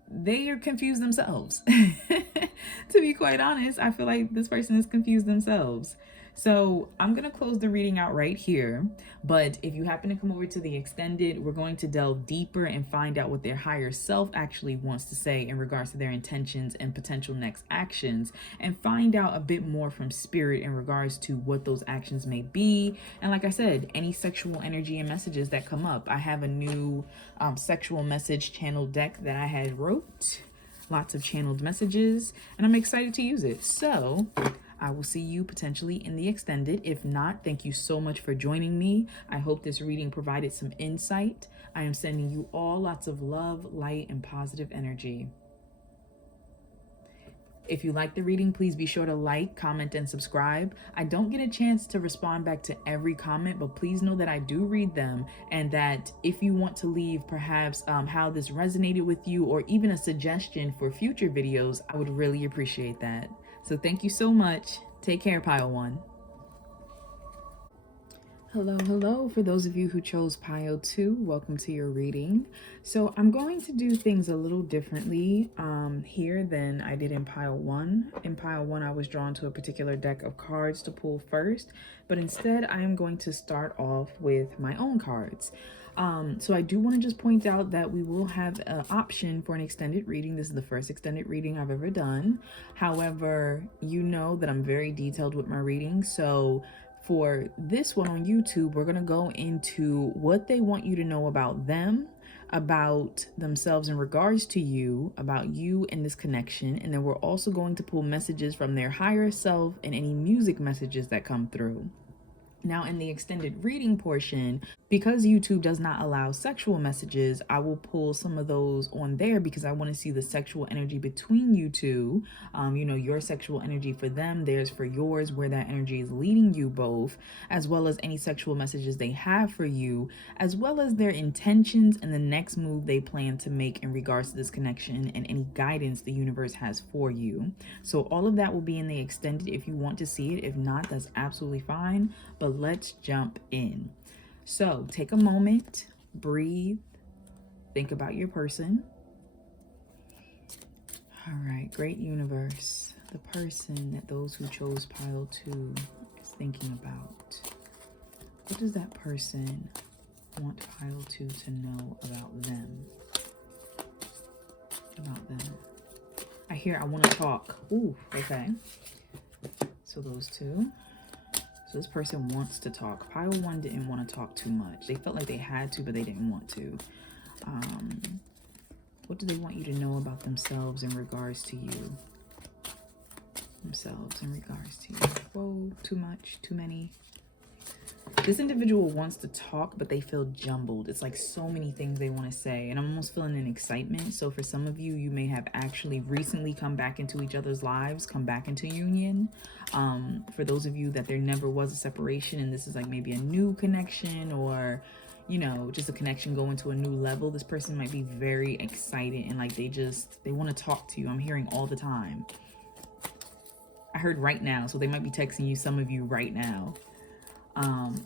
they are confused themselves. To be quite honest, I feel like this person is confused themselves. So I'm going to close the reading out right here. But if you happen to come over to the extended, we're going to delve deeper and find out what their higher self actually wants to say in regards to their intentions and potential next actions, and find out a bit more from spirit in regards to what those actions may be. And like I said, any sexual energy and messages that come up. I have a new sexual message channel deck that I had wrote. Lots of channeled messages, and I'm excited to use it. So I will see you potentially in the extended. If not, thank you so much for joining me. I hope this reading provided some insight. I am sending you all lots of love, light, and positive energy. If you like the reading, please be sure to like, comment, and subscribe. I don't get a chance to respond back to every comment, but please know that I do read them, and that if you want to leave perhaps how this resonated with you, or even a suggestion for future videos, I would really appreciate that. So thank you so much. Take care, Pile 1. Hello. For those of you who chose Pile 2, welcome to your reading. So I'm going to do things a little differently here than I did in Pile 1. In Pile 1, I was drawn to a particular deck of cards to pull first, but instead I am going to start off with my own cards. So I do want to just point out that we will have an option for an extended reading. This is the first extended reading I've ever done. However, you know that I'm very detailed with my readings. So for this one on YouTube, we're going to go into what they want you to know about them, about themselves in regards to you, about you and this connection. And then we're also going to pull messages from their higher self and any music messages that come through. Now in the extended reading portion, because YouTube does not allow sexual messages, I will pull some of those on there because I want to see the sexual energy between you two. You know, your sexual energy for them, theirs for yours, where that energy is leading you both, as well as any sexual messages they have for you, as well as their intentions and the next move they plan to make in regards to this connection and any guidance the universe has for you. So all of that will be in the extended if you want to see it. If not, that's absolutely fine. But let's jump in. So take a moment, breathe, think about your person. All right, great universe. The person that those who chose pile 2 is thinking about. What does that person want pile 2 to know about them? About them. I hear I want to talk. Ooh, okay. So those two. So this person wants to talk. Pile 1 didn't want to talk too much. They felt like they had to, but they didn't want to. What do they want you to know about themselves in regards to you? Themselves in regards to you. Whoa, too much, too many. This individual wants to talk, but they feel jumbled. It's like so many things they want to say, and I'm almost feeling an excitement. So for some of you, you may have actually recently come back into each other's lives, come back into union. For those of you that there never was a separation, and this is like maybe a new connection, or you know, just a connection going to a new level, this person might be very excited and like they want to talk to you. I'm hearing all the time. I heard right now, so they might be texting you, some of you right now.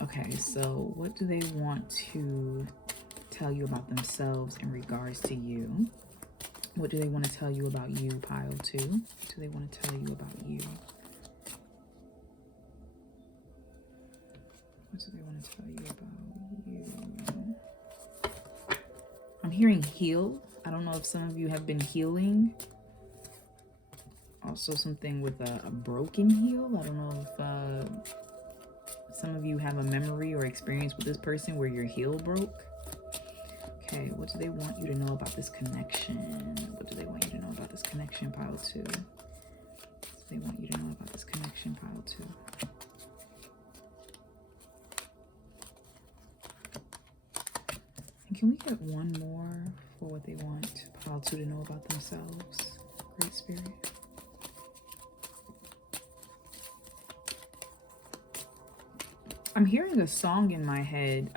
Okay, so what do they want to tell you about themselves in regards to you? What do they want to tell you about you, pile 2? What do they want to tell you about you? What do they want to tell you about you? I'm hearing heal. I don't know if some of you have been healing. Also something with a broken heel. I don't know if some of you have a memory or experience with this person where your heel broke. Okay, what do they want you to know about this connection? What do they want you to know about this connection, pile 2? What do they want you to know about this connection, pile 2? And can we get one more for what they want pile 2 to know about themselves? Great Spirit. I'm hearing a song in my head.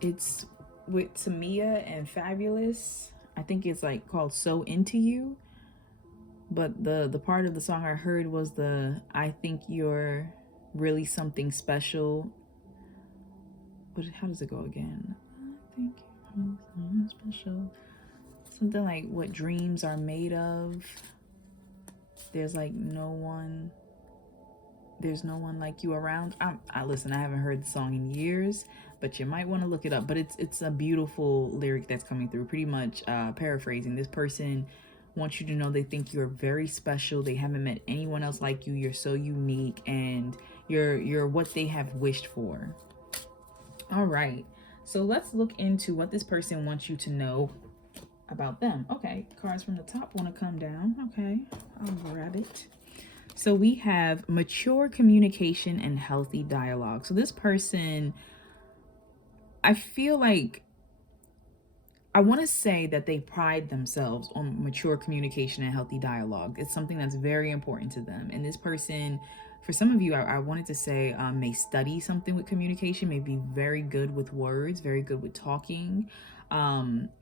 It's with Tamia and Fabulous. I think it's like called So Into You. But the part of the song I heard was I think you're really something special. But how does it go again? I think you're something special. Something like what dreams are made of. There's like there's no one like you around. I listen, I haven't heard the song in years, but you might want to look it up. But it's a beautiful lyric that's coming through. Pretty much paraphrasing, this person wants you to know they think you're very special. They haven't met anyone else like you. You're so unique, and you're what they have wished for. All right, so let's look into what this person wants you to know about them. Okay, cards from the top want to come down. Okay, I'll grab it. So we have mature communication and healthy dialogue. So this person, I feel like, I want to say that they pride themselves on mature communication and healthy dialogue. It's something that's very important to them. And this person, for some of you, I wanted to say may study something with communication, may be very good with words, very good with talking.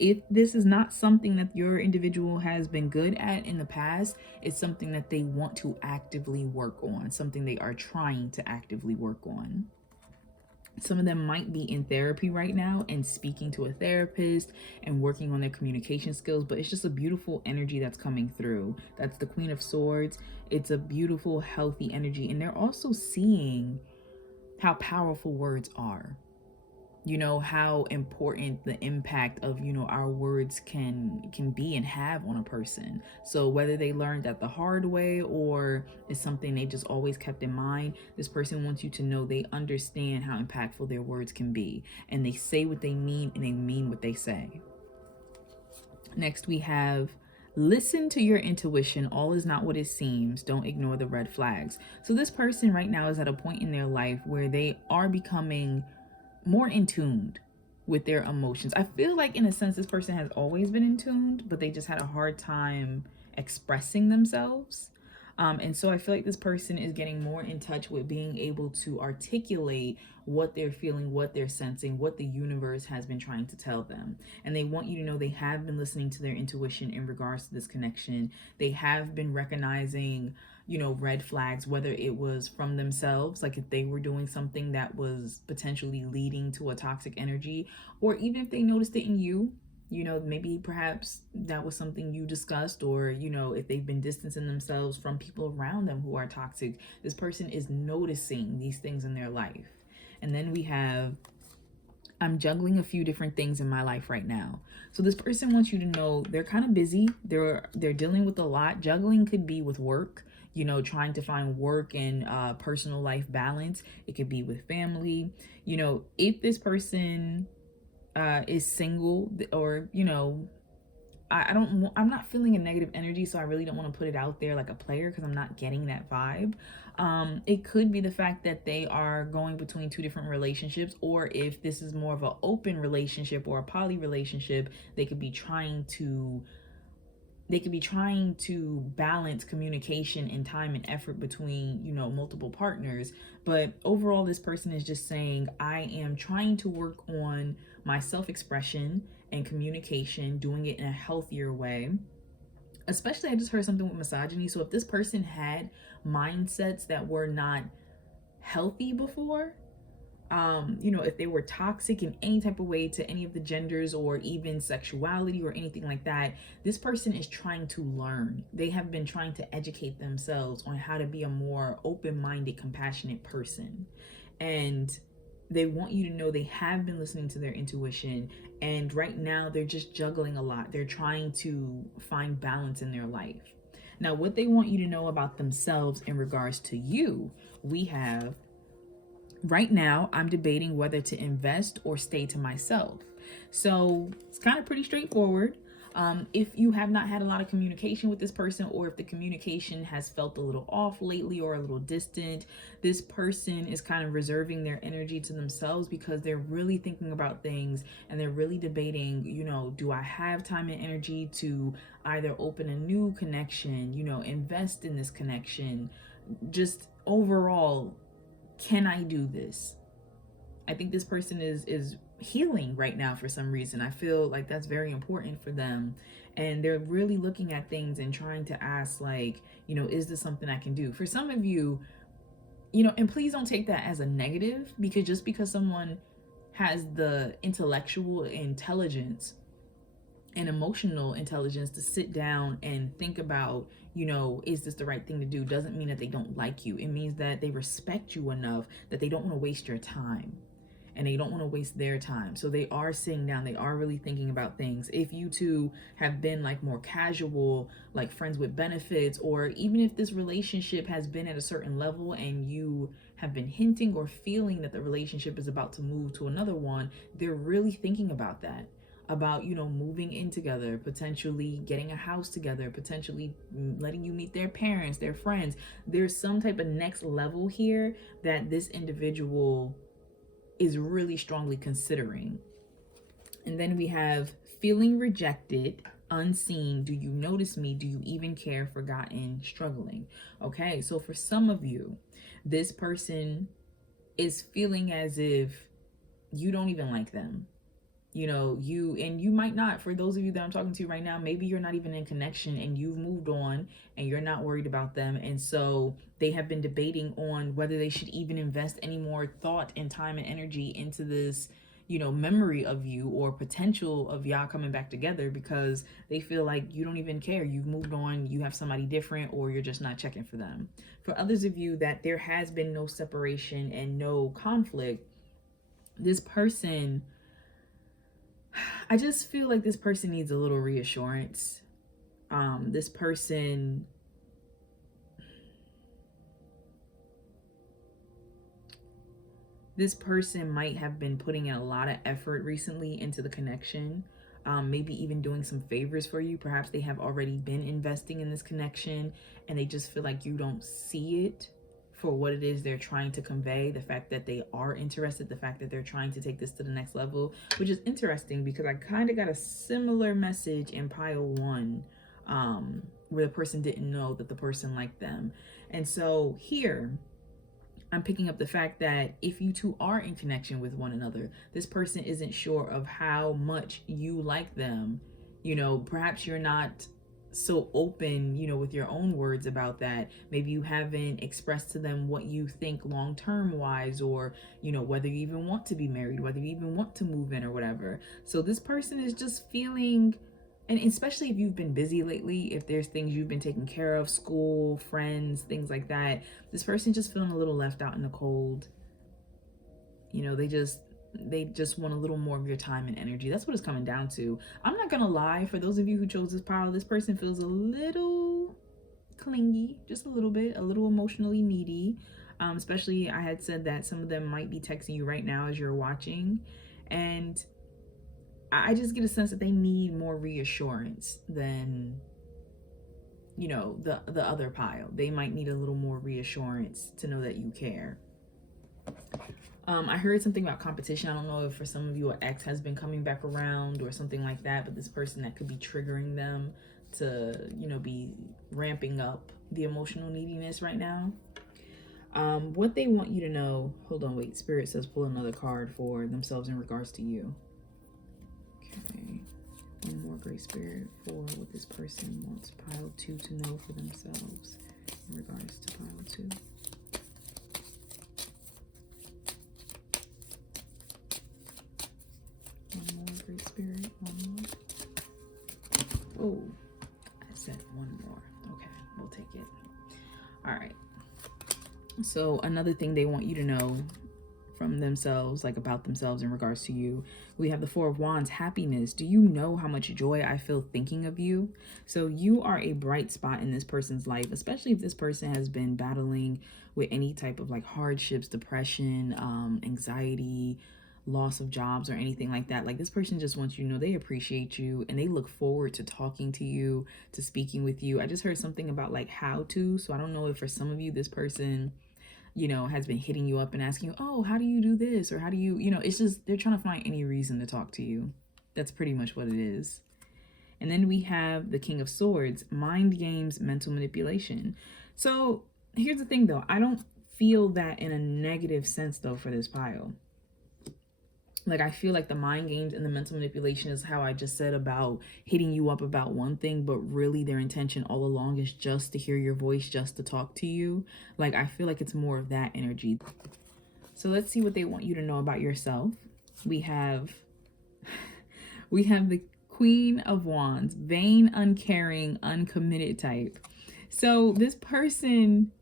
If this is not something that your individual has been good at in the past, it's something that they want to actively work on, something they are trying to actively work on. Some of them might be in therapy right now and speaking to a therapist and working on their communication skills, but it's just a beautiful energy that's coming through. That's the Queen of Swords. It's a beautiful, healthy energy. And they're also seeing how powerful words are. You know, how important the impact of, you know, our words can be and have on a person. So whether they learned that the hard way or it's something they just always kept in mind, this person wants you to know they understand how impactful their words can be. And they say what they mean and they mean what they say. Next, we have Listen to your intuition. All is not what it seems. Don't ignore the red flags. So this person right now is at a point in their life where they are becoming more in tuned with their emotions. I feel like in a sense this person has always been in tuned, but they just had a hard time expressing themselves. And so I feel like this person is getting more in touch with being able to articulate what they're feeling, what they're sensing, what the universe has been trying to tell them. And they want you to know they have been listening to their intuition in regards to this connection. They have been recognizing, you know, red flags, whether it was from themselves, like if they were doing something that was potentially leading to a toxic energy, or even if they noticed it in you. You know, maybe perhaps that was something you discussed, or, you know, if they've been distancing themselves from people around them who are toxic, this person is noticing these things in their life. And then we have, I'm juggling a few different things in my life right now. So this person wants you to know they're kind of busy. They're dealing with a lot. Juggling could be with work, you know, trying to find work and personal life balance. It could be with family. You know, if this person is single, or, you know, I'm not feeling a negative energy, so I really don't want to put it out there like a player, because I'm not getting that vibe. It could be the fact that they are going between two different relationships, or if this is more of an open relationship or a poly relationship, they could be trying to balance communication and time and effort between, you know, multiple partners. But overall, this person is just saying, I am trying to work on my self-expression and communication, doing it in a healthier way. Especially, I just heard something with misogyny. So if this person had mindsets that were not healthy before, you know, if they were toxic in any type of way to any of the genders or even sexuality or anything like that, this person is trying to learn. They have been trying to educate themselves on how to be a more open-minded, compassionate person. And they want you to know they have been listening to their intuition, and right now they're just juggling a lot. They're trying to find balance in their life. Now, what they want you to know about themselves in regards to you, we have, right now, I'm debating whether to invest or stay to myself. So it's kind of pretty straightforward. If you have not had a lot of communication with this person, or if the communication has felt a little off lately or a little distant, this person is kind of reserving their energy to themselves, because they're really thinking about things and they're really debating, you know, do I have time and energy to either open a new connection, you know, invest in this connection, just overall, can I do this? I think this person is healing right now for some reason. I feel like that's very important for them. And they're really looking at things and trying to ask, like, you know, is this something I can do? For some of you, you know, and please don't take that as a negative, because just because someone has the intellectual intelligence and emotional intelligence to sit down and think about, you know, is this the right thing to do, doesn't mean that they don't like you. It means that they respect you enough that they don't want to waste your time, and they don't want to waste their time. So they are sitting down, they are really thinking about things. If you two have been like more casual, like friends with benefits, or even if this relationship has been at a certain level and you have been hinting or feeling that the relationship is about to move to another one, they're really thinking about that, about, you know, moving in together, potentially getting a house together, potentially letting you meet their parents, their friends. There's some type of next level here that this individual is really strongly considering. And then we have feeling rejected, unseen, do you notice me, do you even care, forgotten, struggling. Okay, so for some of you, this person is feeling as if you don't even like them. You know, you might not. For those of you that I'm talking to right now, maybe you're not even in connection and you've moved on and you're not worried about them. And so they have been debating on whether they should even invest any more thought and time and energy into this, you know, memory of you or potential of y'all coming back together, because they feel like you don't even care. You've moved on, you have somebody different, or you're just not checking for them. For others of you that there has been no separation and no conflict, this person, I just feel like this person needs a little reassurance. This person, might have been putting in a lot of effort recently into the connection. maybe even doing some favors for you. Perhaps they have already been investing in this connection and they just feel like you don't see it for what it is they're trying to convey. The fact that they are interested, the fact that they're trying to take this to the next level, which is interesting because I kind of got a similar message in pile 1, where the person didn't know that the person liked them. And so here I'm picking up the fact that if you two are in connection with one another, this person isn't sure of how much you like them. You know, perhaps you're not so open, you know, with your own words about that. Maybe you haven't expressed to them what you think long-term wise, or, you know, whether you even want to be married, whether you even want to move in or whatever. So this person is just feeling, and especially if you've been busy lately, if there's things you've been taking care of, school, friends, things like that, this person just feeling a little left out in the cold. You know, they just want a little more of your time and energy. That's what it's coming down to. I'm not gonna lie, for those of you who chose this pile, this person feels a little clingy, just a little bit, a little emotionally needy. Especially, I had said that some of them might be texting you right now as you're watching, and I just get a sense that they need more reassurance than, you know, the other pile. They might need a little more reassurance to know that you care. I heard something about competition. I don't know if for some of you an ex has been coming back around or something like that, but this person that could be triggering them to, you know, be ramping up the emotional neediness right now. What they want you to know, hold on, wait, Spirit says pull another card for themselves in regards to you. Okay, one more, Great Spirit, for what this person wants pile 2 to know for themselves in regards to pile 2. One more, Great Spirit, one more. Oh, I said one more. Okay, we'll take it. All right. So another thing they want you to know from themselves, like about themselves in regards to you, we have the 4 of Wands, happiness. Do you know how much joy I feel thinking of you? So you are a bright spot in this person's life, especially if this person has been battling with any type of like hardships, depression, anxiety, loss of jobs, or anything like that. Like, this person just wants you to know they appreciate you and they look forward to talking to you, to speaking with you. I just heard something about like how to, so I don't know if for some of you this person, you know, has been hitting you up and asking you, oh, how do you do this? Or how do you, you know, it's just, they're trying to find any reason to talk to you. That's pretty much what it is. And then we have the King of Swords, mind games, mental manipulation. So here's the thing though, I don't feel that in a negative sense though for this pile. Like, I feel like the mind games and the mental manipulation is how I just said about hitting you up about one thing, but really their intention all along is just to hear your voice, just to talk to you. Like, I feel like it's more of that energy. So let's see what they want you to know about yourself. We have the Queen of Wands, vain, uncaring, uncommitted type. So this person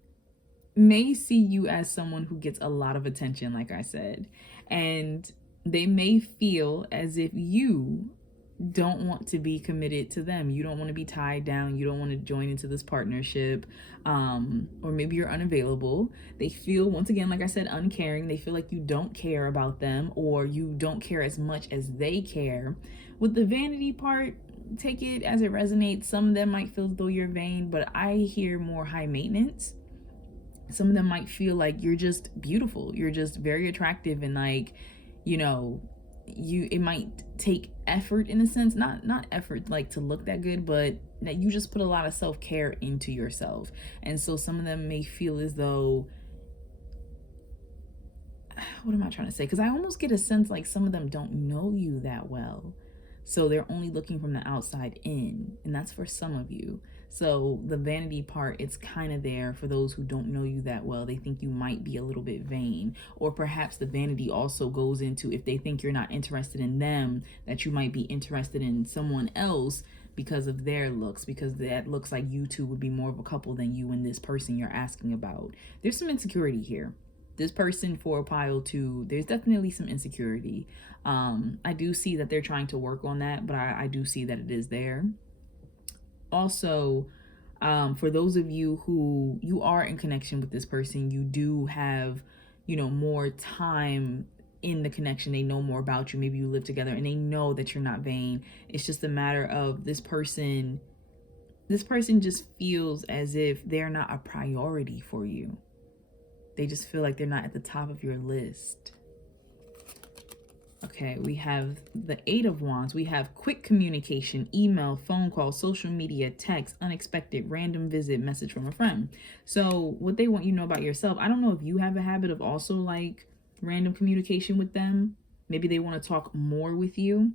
may see you as someone who gets a lot of attention, like I said, and they may feel as if you don't want to be committed to them. You don't want to be tied down. You don't want to join into this partnership. Or maybe you're unavailable. They feel, once again, like I said, uncaring. They feel like you don't care about them, or you don't care as much as they care. With the vanity part, take it as it resonates. Some of them might feel as though you're vain, but I hear more high maintenance. Some of them might feel like you're just beautiful. You're just very attractive, and like, you know, it might take effort in a sense, not effort like to look that good, but that you just put a lot of self-care into yourself. And so some of them may feel as though, what am I trying to say? Because I almost get a sense like some of them don't know you that well. So they're only looking from the outside in, and that's for some of you. So the vanity part, it's kind of there for those who don't know you that well. They think you might be a little bit vain, or perhaps the vanity also goes into if they think you're not interested in them, that you might be interested in someone else because of their looks, because that looks like you two would be more of a couple than you and this person you're asking about. There's some insecurity here. This person for pile 2, there's definitely some insecurity. I do see that they're trying to work on that, but I do see that it is there. Also, for those of you who you are in connection with this person, you do have, you know, more time in the connection. They know more about you. Maybe you live together and they know that you're not vain. It's just a matter of this person just feels as if they're not a priority for you. They just feel like they're not at the top of your list. Okay, we have the Eight of Wands. We have quick communication, email, phone call, social media, text, unexpected, random visit, message from a friend. So what they want you to know about yourself, I don't know if you have a habit of also like random communication with them. Maybe they want to talk more with you.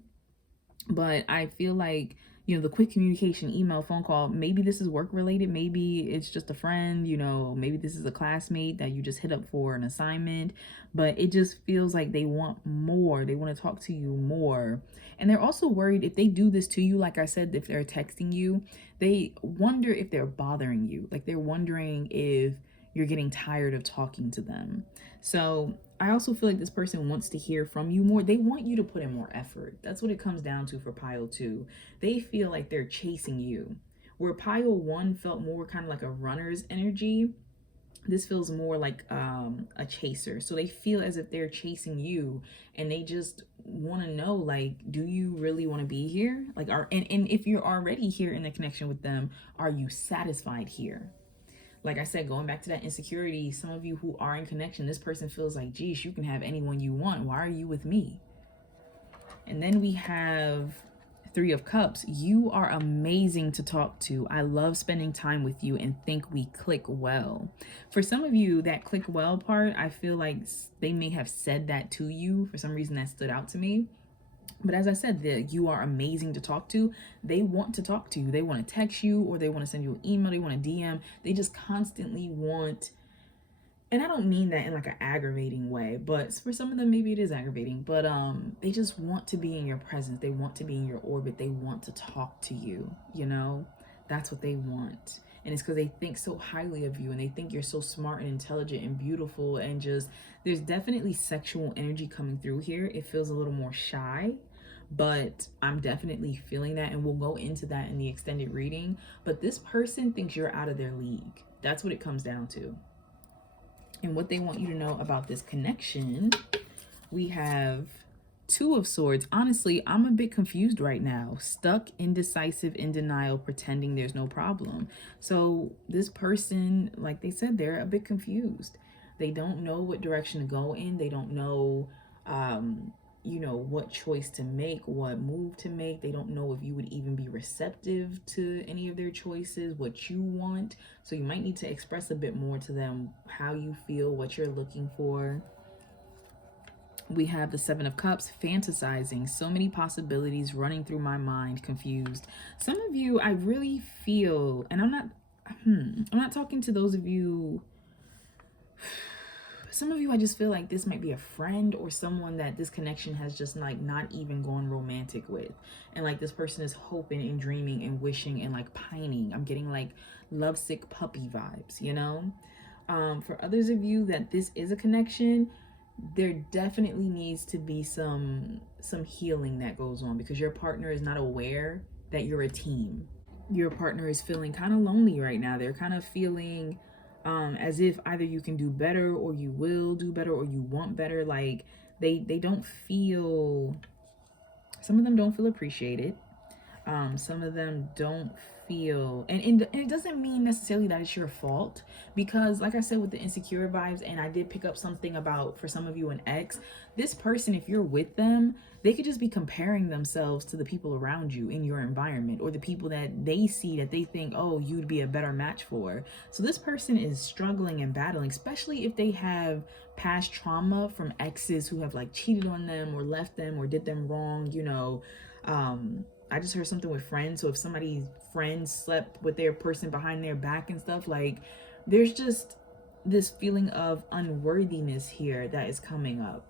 But I feel like, you know, the quick communication, email, phone call, maybe this is work related. Maybe it's just a friend, you know, maybe this is a classmate that you just hit up for an assignment. But it just feels like they want more. They want to talk to you more. And they're also worried if they do this to you, like I said, if they're texting you, they wonder if they're bothering you. Like they're wondering if you're getting tired of talking to them. So I also feel like this person wants to hear from you more. They want you to put in more effort. That's what it comes down to for pile 2. They feel like they're chasing you. Where pile 1 felt more kind of like a runner's energy, this feels more like a chaser. So they feel as if they're chasing you, and they just want to know, like, do you really want to be here? Like, and if you're already here in the connection with them, are you satisfied here? Like I said, going back to that insecurity, some of you who are in connection, this person feels like, geez, you can have anyone you want. Why are you with me? And then we have Three of Cups. You are amazing to talk to. I love spending time with you and think we click well. For some of you, that click well part, I feel like they may have said that to you. For some reason, that stood out to me. But as I said, you are amazing to talk to. They want to talk to you. They want to text you, or they want to send you an email. They want to DM. They just constantly want, and I don't mean that in like an aggravating way, but for some of them, maybe it is aggravating, but they just want to be in your presence. They want to be in your orbit. They want to talk to you, you know? That's what they want. And it's because they think so highly of you, and they think you're so smart and intelligent and beautiful, and just, there's definitely sexual energy coming through here. It feels a little more shy, but I'm definitely feeling that, and we'll go into that in the extended reading. But this person thinks you're out of their league. That's what it comes down to. And what they want you to know about this connection, we have Two of Swords. Honestly, I'm a bit confused right now. Stuck, indecisive, in denial, pretending there's no problem. So this person, like they said, they're a bit confused. They don't know what direction to go in. They don't know, you know, what choice to make, what move to make. They don't know if you would even be receptive to any of their choices, what you want. So you might need to express a bit more to them how you feel, what you're looking for. We have the Seven of Cups, fantasizing, so many possibilities running through my mind, confused. Some of you, I really feel, and I'm not talking to those of you, some of you, I just feel like this might be a friend or someone that this connection has just like not even gone romantic with. And like this person is hoping and dreaming and wishing and like pining. I'm getting like lovesick puppy vibes, you know? For others of you that this is a connection, there definitely needs to be some healing that goes on, because your partner is not aware that you're a team. Your partner is feeling kind of lonely right now. They're kind of feeling as if either you can do better, or you will do better, or you want better. Like they don't feel, some of them don't feel appreciated. Some of them don't feel, and it doesn't mean necessarily that it's your fault, because like I said with the insecure vibes, and I did pick up something about, for some of you, an ex, this person, if you're with them, they could just be comparing themselves to the people around you in your environment, or the people that they see that they think, oh, you'd be a better match for. So this person is struggling and battling, especially if they have past trauma from exes who have like cheated on them or left them or did them wrong, you know. I just heard something with friends. So if somebody's friend slept with their person behind their back and stuff, like there's just this feeling of unworthiness here that is coming up.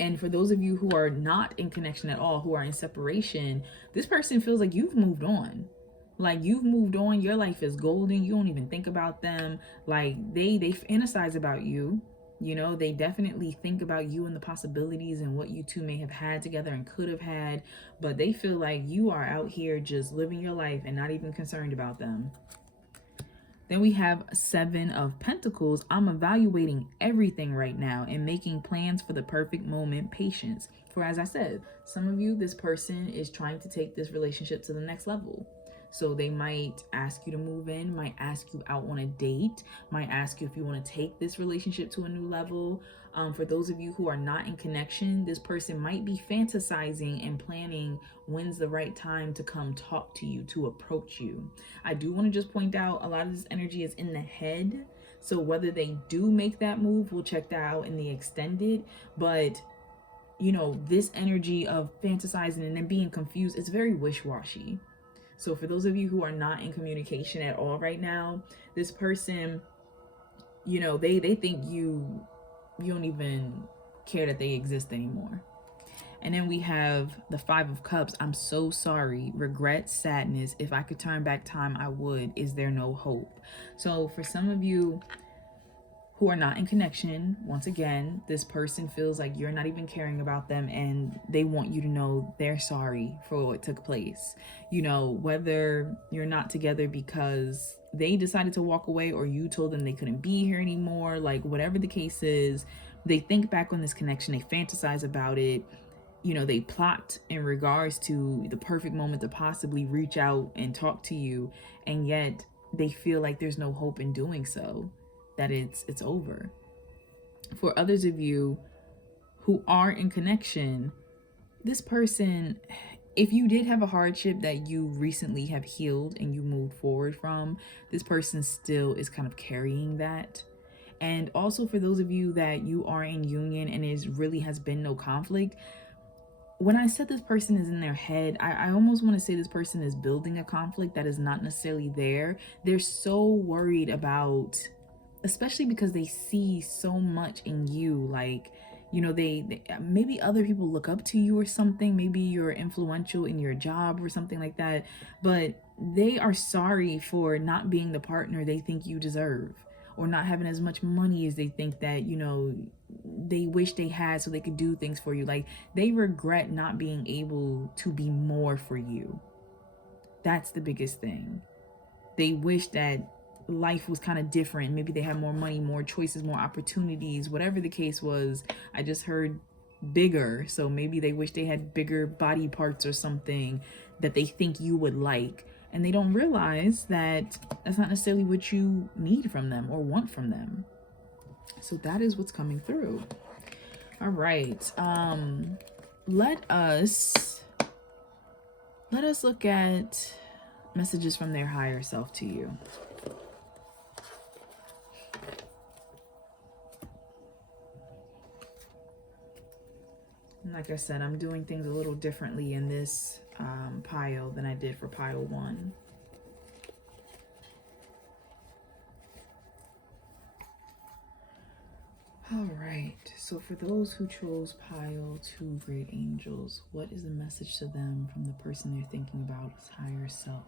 And for those of you who are not in connection at all, who are in separation, this person feels like you've moved on. Like you've moved on, your life is golden. You don't even think about them. Like they fantasize about you. You know, they definitely think about you and the possibilities and what you two may have had together and could have had, but they feel like you are out here just living your life and not even concerned about them. Then we have Seven of Pentacles. I'm evaluating everything right now and making plans for the perfect moment. Patience. For as I said, some of you, this person is trying to take this relationship to the next level. So they might ask you to move in, might ask you out on a date, might ask you if you want to take this relationship to a new level. For those of you who are not in connection, this person might be fantasizing and planning when's the right time to come talk to you, to approach you. I do want to just point out a lot of this energy is in the head. So whether they do make that move, we'll check that out in the extended. But you know, this energy of fantasizing and then being confused, it's very wish-washy. So for those of you who are not in communication at all right now, this person, you know, they think you don't even care that they exist anymore. And then we have the Five of Cups. I'm so sorry. Regret, sadness. If I could turn back time, I would. Is there no hope? So for some of you who are not in connection, once again, this person feels like you're not even caring about them and they want you to know they're sorry for what took place. You know, whether you're not together because they decided to walk away or you told them they couldn't be here anymore, like whatever the case is, they think back on this connection, they fantasize about it, you know, they plot in regards to the perfect moment to possibly reach out and talk to you, and yet they feel like there's no hope in doing so, that it's over. For others of you who are in connection, this person, if you did have a hardship that you recently have healed and you moved forward from, this person still is kind of carrying that. And also for those of you that you are in union and it really has been no conflict, when I said this person is in their head, I almost want to say this person is building a conflict that is not necessarily there. They're so worried about, especially because they see so much in you, like, you know, they maybe other people look up to you or something, maybe you're influential in your job or something like that, but they are sorry for not being the partner they think you deserve, or not having as much money as they think that, you know, they wish they had so they could do things for you. Like, they regret not being able to be more for you. That's the biggest thing. They wish that life was kind of different. Maybe they had more money, more choices, more opportunities, whatever the case was. I just heard bigger. So maybe they wish they had bigger body parts or something that they think you would like. And they don't realize that that's not necessarily what you need from them or want from them. So that is what's coming through. All right. Let us look at messages from their higher self to you. And like I said, I'm doing things a little differently in this pile than I did for pile 1. All right, so for those who chose pile 2, great angels, what is the message to them from the person they're thinking about, his higher self?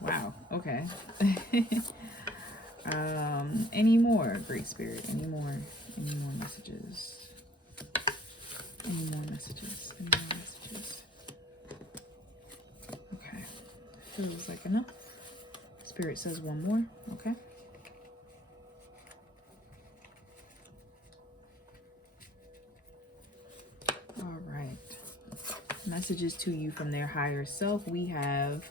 Wow, okay. Any more, Great Spirit? Any more messages? Any more messages? Okay, feels like enough. Spirit says one more, okay? All right. Messages to you from their higher self. We have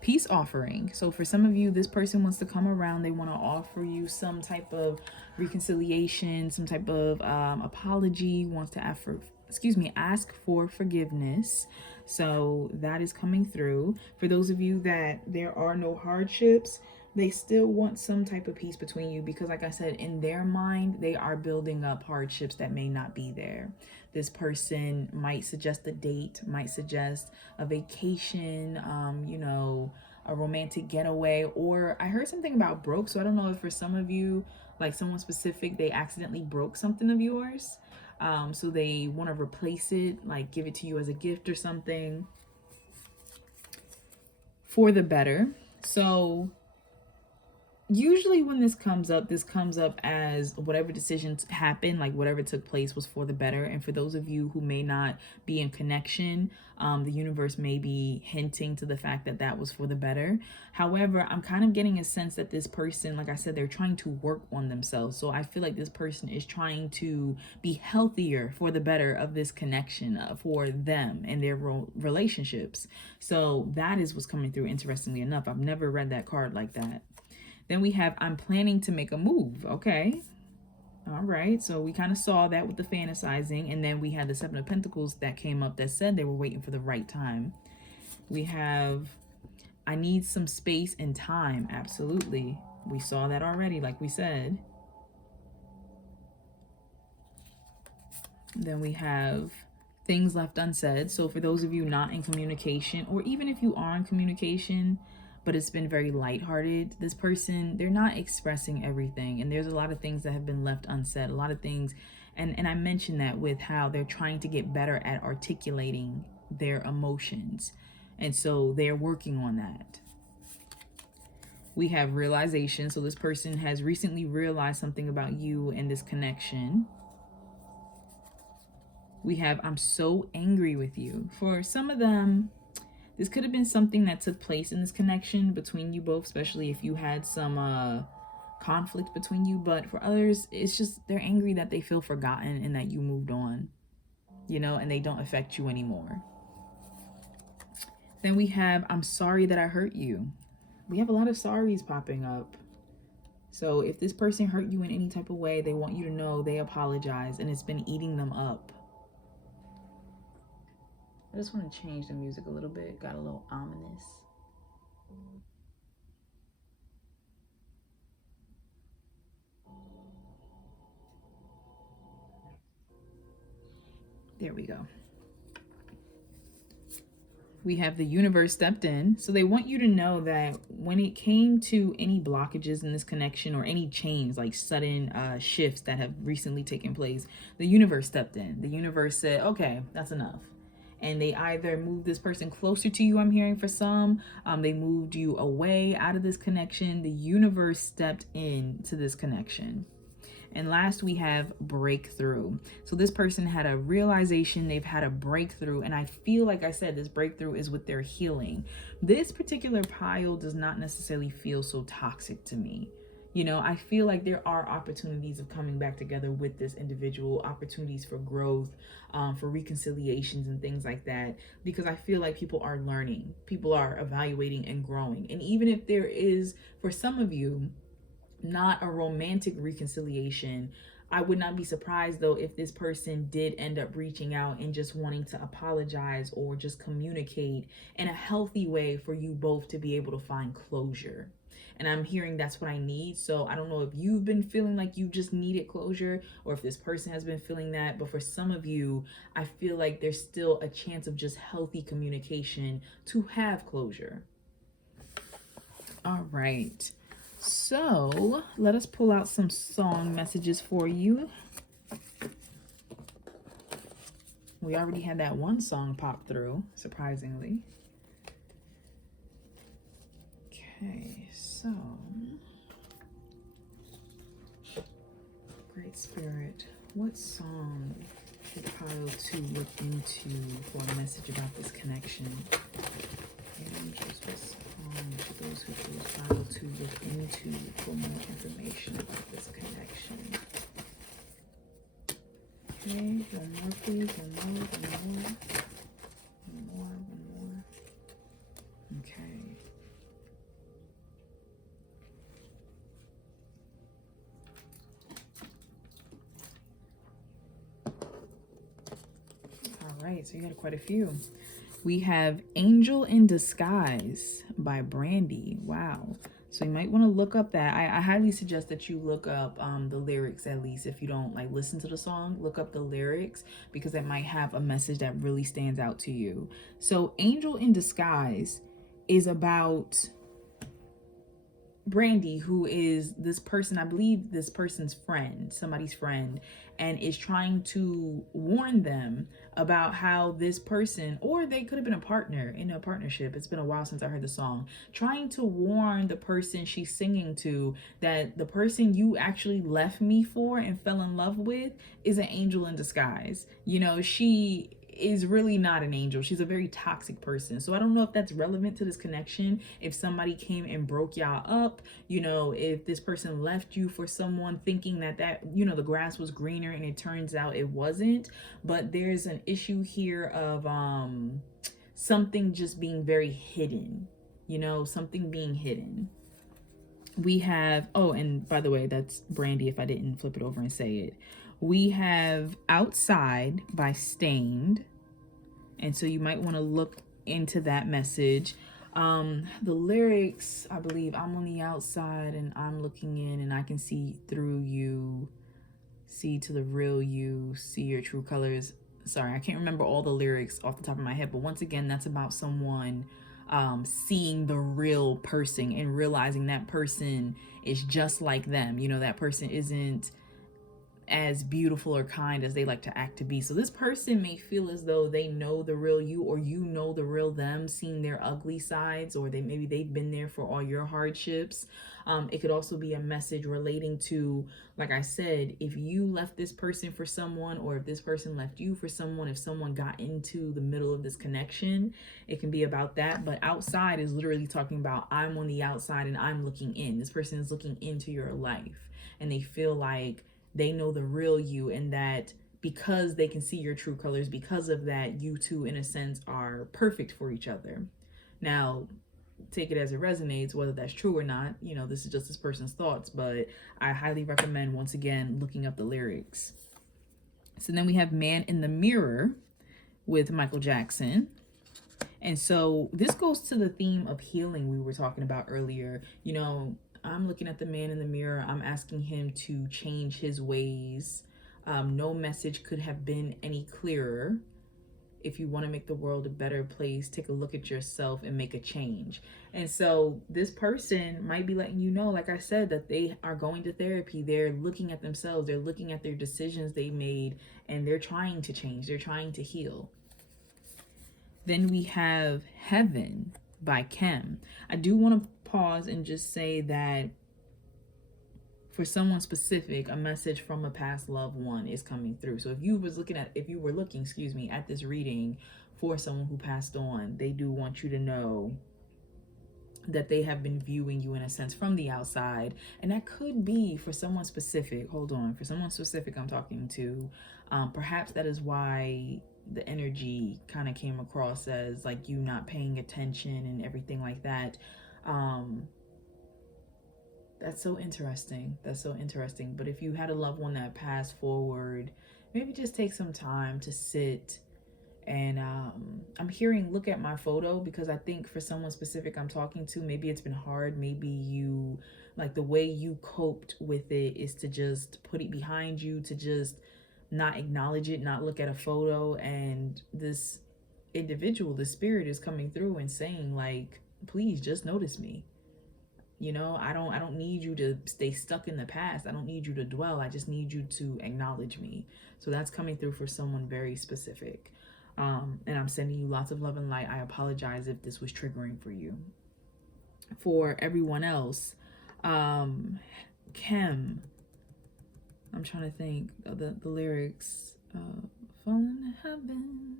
peace offering. So for some of you, this person wants to come around. They want to offer you some type of reconciliation, some type of apology, wants to ask for forgiveness. So that is coming through. For those of you that there are no hardships, they still want some type of peace between you, because like I said, in their mind, they are building up hardships that may not be there. This person might suggest a date, might suggest a vacation, you know, a romantic getaway, or I heard something about broke. So I don't know if for some of you, like someone specific, they accidentally broke something of yours. So they want to replace it, like give it to you as a gift or something for the better. So usually when this comes up as whatever decisions happened, like whatever took place was for the better. And for those of you who may not be in connection, the universe may be hinting to the fact that that was for the better. However, I'm kind of getting a sense that this person, like I said, they're trying to work on themselves. So I feel like this person is trying to be healthier for the better of this connection, for them and their relationships. So that is what's coming through. Interestingly enough, I've never read that card like that. Then we have, I'm planning to make a move. Okay. All right. So we kind of saw that with the fantasizing. And then we had the Seven of Pentacles that came up that said they were waiting for the right time. We have, I need some space and time. Absolutely. We saw that already, like we said. Then we have things left unsaid. So for those of you not in communication, or even if you are in communication, but it's been very lighthearted, this person, they're not expressing everything. And there's a lot of things that have been left unsaid, a lot of things. And I mentioned that with how they're trying to get better at articulating their emotions. And so they're working on that. We have realization. So this person has recently realized something about you and this connection. We have, I'm so angry with you. For some of them, this could have been something that took place in this connection between you both, especially if you had some conflict between you. But for others, it's just they're angry that they feel forgotten and that you moved on, you know, and they don't affect you anymore. Then we have, I'm sorry that I hurt you. We have a lot of sorries popping up. So if this person hurt you in any type of way, they want you to know they apologize, and it's been eating them up. I just want to change the music a little bit. Got a little ominous. There we go. We have the universe stepped in. So they want you to know that when it came to any blockages in this connection or any change, like sudden shifts that have recently taken place, the universe stepped in. The universe said, okay, that's enough. And they either moved this person closer to you, I'm hearing for some. They moved you away out of this connection. The universe stepped in to this connection. And last, we have breakthrough. So this person had a realization, they've had a breakthrough. And I feel like I said, this breakthrough is with their healing. This particular pile does not necessarily feel so toxic to me. You know, I feel like there are opportunities of coming back together with this individual, opportunities for growth, for reconciliations and things like that, because I feel like people are learning, people are evaluating and growing. And even if there is, for some of you, not a romantic reconciliation, I would not be surprised though if this person did end up reaching out and just wanting to apologize or just communicate in a healthy way for you both to be able to find closure. And I'm hearing that's what I need. So I don't know if you've been feeling like you just needed closure or if this person has been feeling that. But for some of you, I feel like there's still a chance of just healthy communication to have closure. All right. So let us pull out some song messages for you. We already had that one song pop through, surprisingly. Okay, so Great Spirit, what song should pile to look into for a message about this connection? Angels respond to those who choose pile to look into for more information about this connection. Okay, one more please, one more. Okay. All right, so you got quite a few. We have Angel in Disguise by Brandy. Wow. So you might want to look up that. I highly suggest that you look up the lyrics, at least if you don't like listen to the song, look up the lyrics because that might have a message that really stands out to you. So Angel in Disguise is about Brandy, who is this person, I believe this person's friend, somebody's friend, and is trying to warn them about how this person, or they could have been a partner in a partnership. It's been a while since I heard the song. Trying to warn the person she's singing to that the person you actually left me for and fell in love with is an angel in disguise. You know, she is really not an angel. She's a very toxic person. So I don't know if that's relevant to this connection. If somebody came and broke y'all up, you know, if this person left you for someone thinking that you know, the grass was greener and it turns out it wasn't. But there's an issue here of something just being very hidden. You know, something being hidden. We have, oh, and by the way, that's Brandy if I didn't flip it over and say it. We have Outside by Stained. And so you might want to look into that message. The lyrics, I believe, I'm on the outside and I'm looking in and I can see through you, see to the real you, see your true colors. Sorry, I can't remember all the lyrics off the top of my head, but once again, that's about someone seeing the real person and realizing that person is just like them. You know, that person isn't as beautiful or kind as they like to act to be. So this person may feel as though they know the real you, or you know the real them, seeing their ugly sides, or maybe they've been there for all your hardships. It could also be a message relating to, like I said, if you left this person for someone, or if this person left you for someone, if someone got into the middle of this connection, it can be about that. But outside is literally talking about, I'm on the outside and I'm looking in. This person is looking into your life and they feel like they know the real you, and that because they can see your true colors, because of that, you two, in a sense, are perfect for each other. Now, take it as it resonates, whether that's true or not. You know, this is just this person's thoughts, but I highly recommend, once again, looking up the lyrics. So then we have Man in the Mirror with Michael Jackson. And so this goes to the theme of healing we were talking about earlier. You know, I'm looking at the man in the mirror. I'm asking him to change his ways. No message could have been any clearer. If you want to make the world a better place, take a look at yourself and make a change. And so this person might be letting you know, like I said, that they are going to therapy. They're looking at themselves. They're looking at their decisions they made, and they're trying to change. They're trying to heal. Then we have Heaven by Kim. I do want to pause and just say that for someone specific, a message from a past loved one is coming through. So if you were looking, excuse me, at this reading for someone who passed on, they do want you to know that they have been viewing you in a sense from the outside. And that could be for someone specific. Hold on, for someone specific I'm talking to. Perhaps that is why the energy kind of came across as like you not paying attention and everything like that. That's so interesting. That's so interesting. But if you had a loved one that passed forward, maybe just take some time to sit. And I'm hearing look at my photo, because I think for someone specific I'm talking to, maybe it's been hard. Maybe you, like, the way you coped with it is to just put it behind you, to just not acknowledge it, not look at a photo. And this individual, the spirit, is coming through and saying, like, please just notice me. You know, I don't need you to stay stuck in the past. I don't need you to dwell. I just need you to acknowledge me. So that's coming through for someone very specific. And I'm sending you lots of love and light. I apologize if this was triggering for you. For everyone else, Kim, I'm trying to think of the lyrics. Falling to heaven.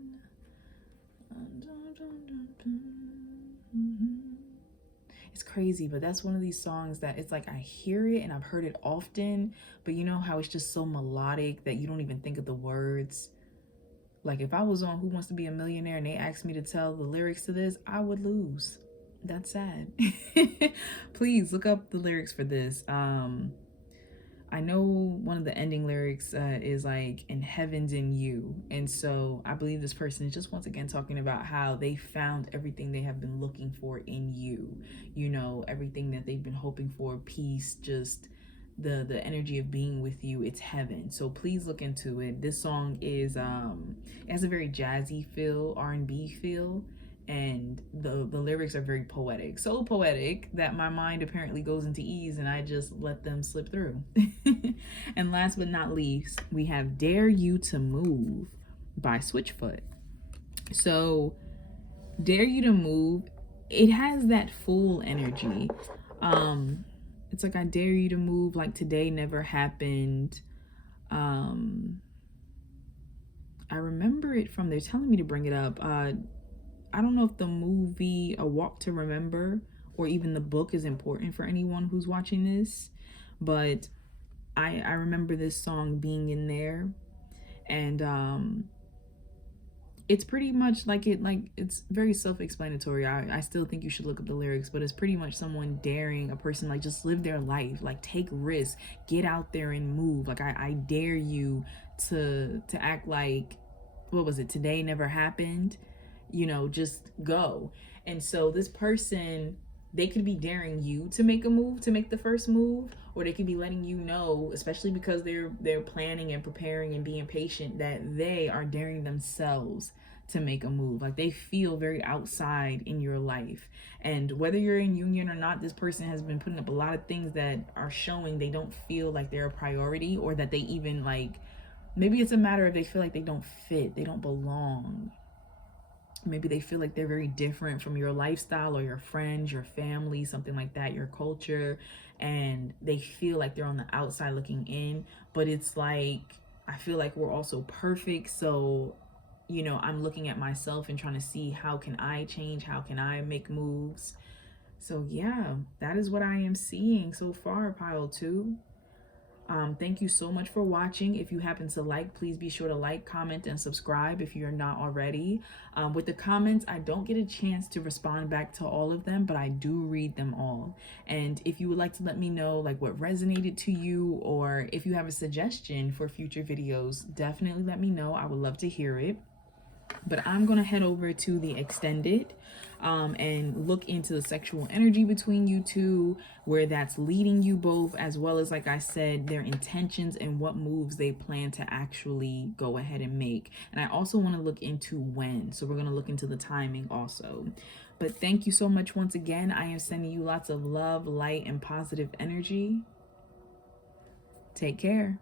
It's crazy, but that's one of these songs that it's like I hear it and I've heard it often, but you know how it's just so melodic that you don't even think of the words. Like if I was on Who Wants to Be a Millionaire and they asked me to tell the lyrics to this, I would lose. That's sad. Please look up the lyrics for this. I know one of the ending lyrics is like, "And heaven's in you." And so I believe this person is just once again talking about how they found everything they have been looking for in you. You know, everything that they've been hoping for, peace, just the energy of being with you. It's heaven. So please look into it. This song is it has a very jazzy feel, R&B feel. and the lyrics are very poetic, so poetic that my mind apparently goes into ease and I just let them slip through. And last but not least, we have Dare You to Move by Switchfoot. So Dare You to Move, it has that fool energy. It's like, I dare you to move like today never happened. I remember it from, they're telling me to bring it up. I don't know if the movie A Walk to Remember or even the book is important for anyone who's watching this, but I remember this song being in there, and it's pretty much like it's very self-explanatory. I still think you should look up the lyrics, but it's pretty much someone daring a person, like, just live their life, like take risks, get out there and move. Like I dare you to act like, what was it, today never happened, you know, just go. And so this person, they could be daring you to make a move, to make the first move, or they could be letting you know, especially because they're planning and preparing and being patient, that they are daring themselves to make a move. Like they feel very outside in your life. And whether you're in union or not, this person has been putting up a lot of things that are showing they don't feel like they're a priority, or that they even, like, maybe it's a matter of they feel like they don't fit, they don't belong. Maybe they feel like they're very different from your lifestyle or your friends, your family, something like that, your culture, and they feel like they're on the outside looking in. But it's like, I feel like we're also perfect, so, you know, I'm looking at myself and trying to see, how can I change, how can I make moves. So yeah, that is what I am seeing so far, pile 2. Thank you so much for watching. If you happen to like, please be sure to like, comment, and subscribe if you're not already. With the comments, I don't get a chance to respond back to all of them, but I do read them all. And if you would like to let me know, like, what resonated to you, or if you have a suggestion for future videos, definitely let me know. I would love to hear it. But I'm going to head over to the extended and look into the sexual energy between you two, where that's leading you both, as well as, like I said, their intentions and what moves they plan to actually go ahead and make. And I also want to look into when. So we're going to look into the timing also. But thank you so much once again. I am sending you lots of love, light, and positive energy. Take care.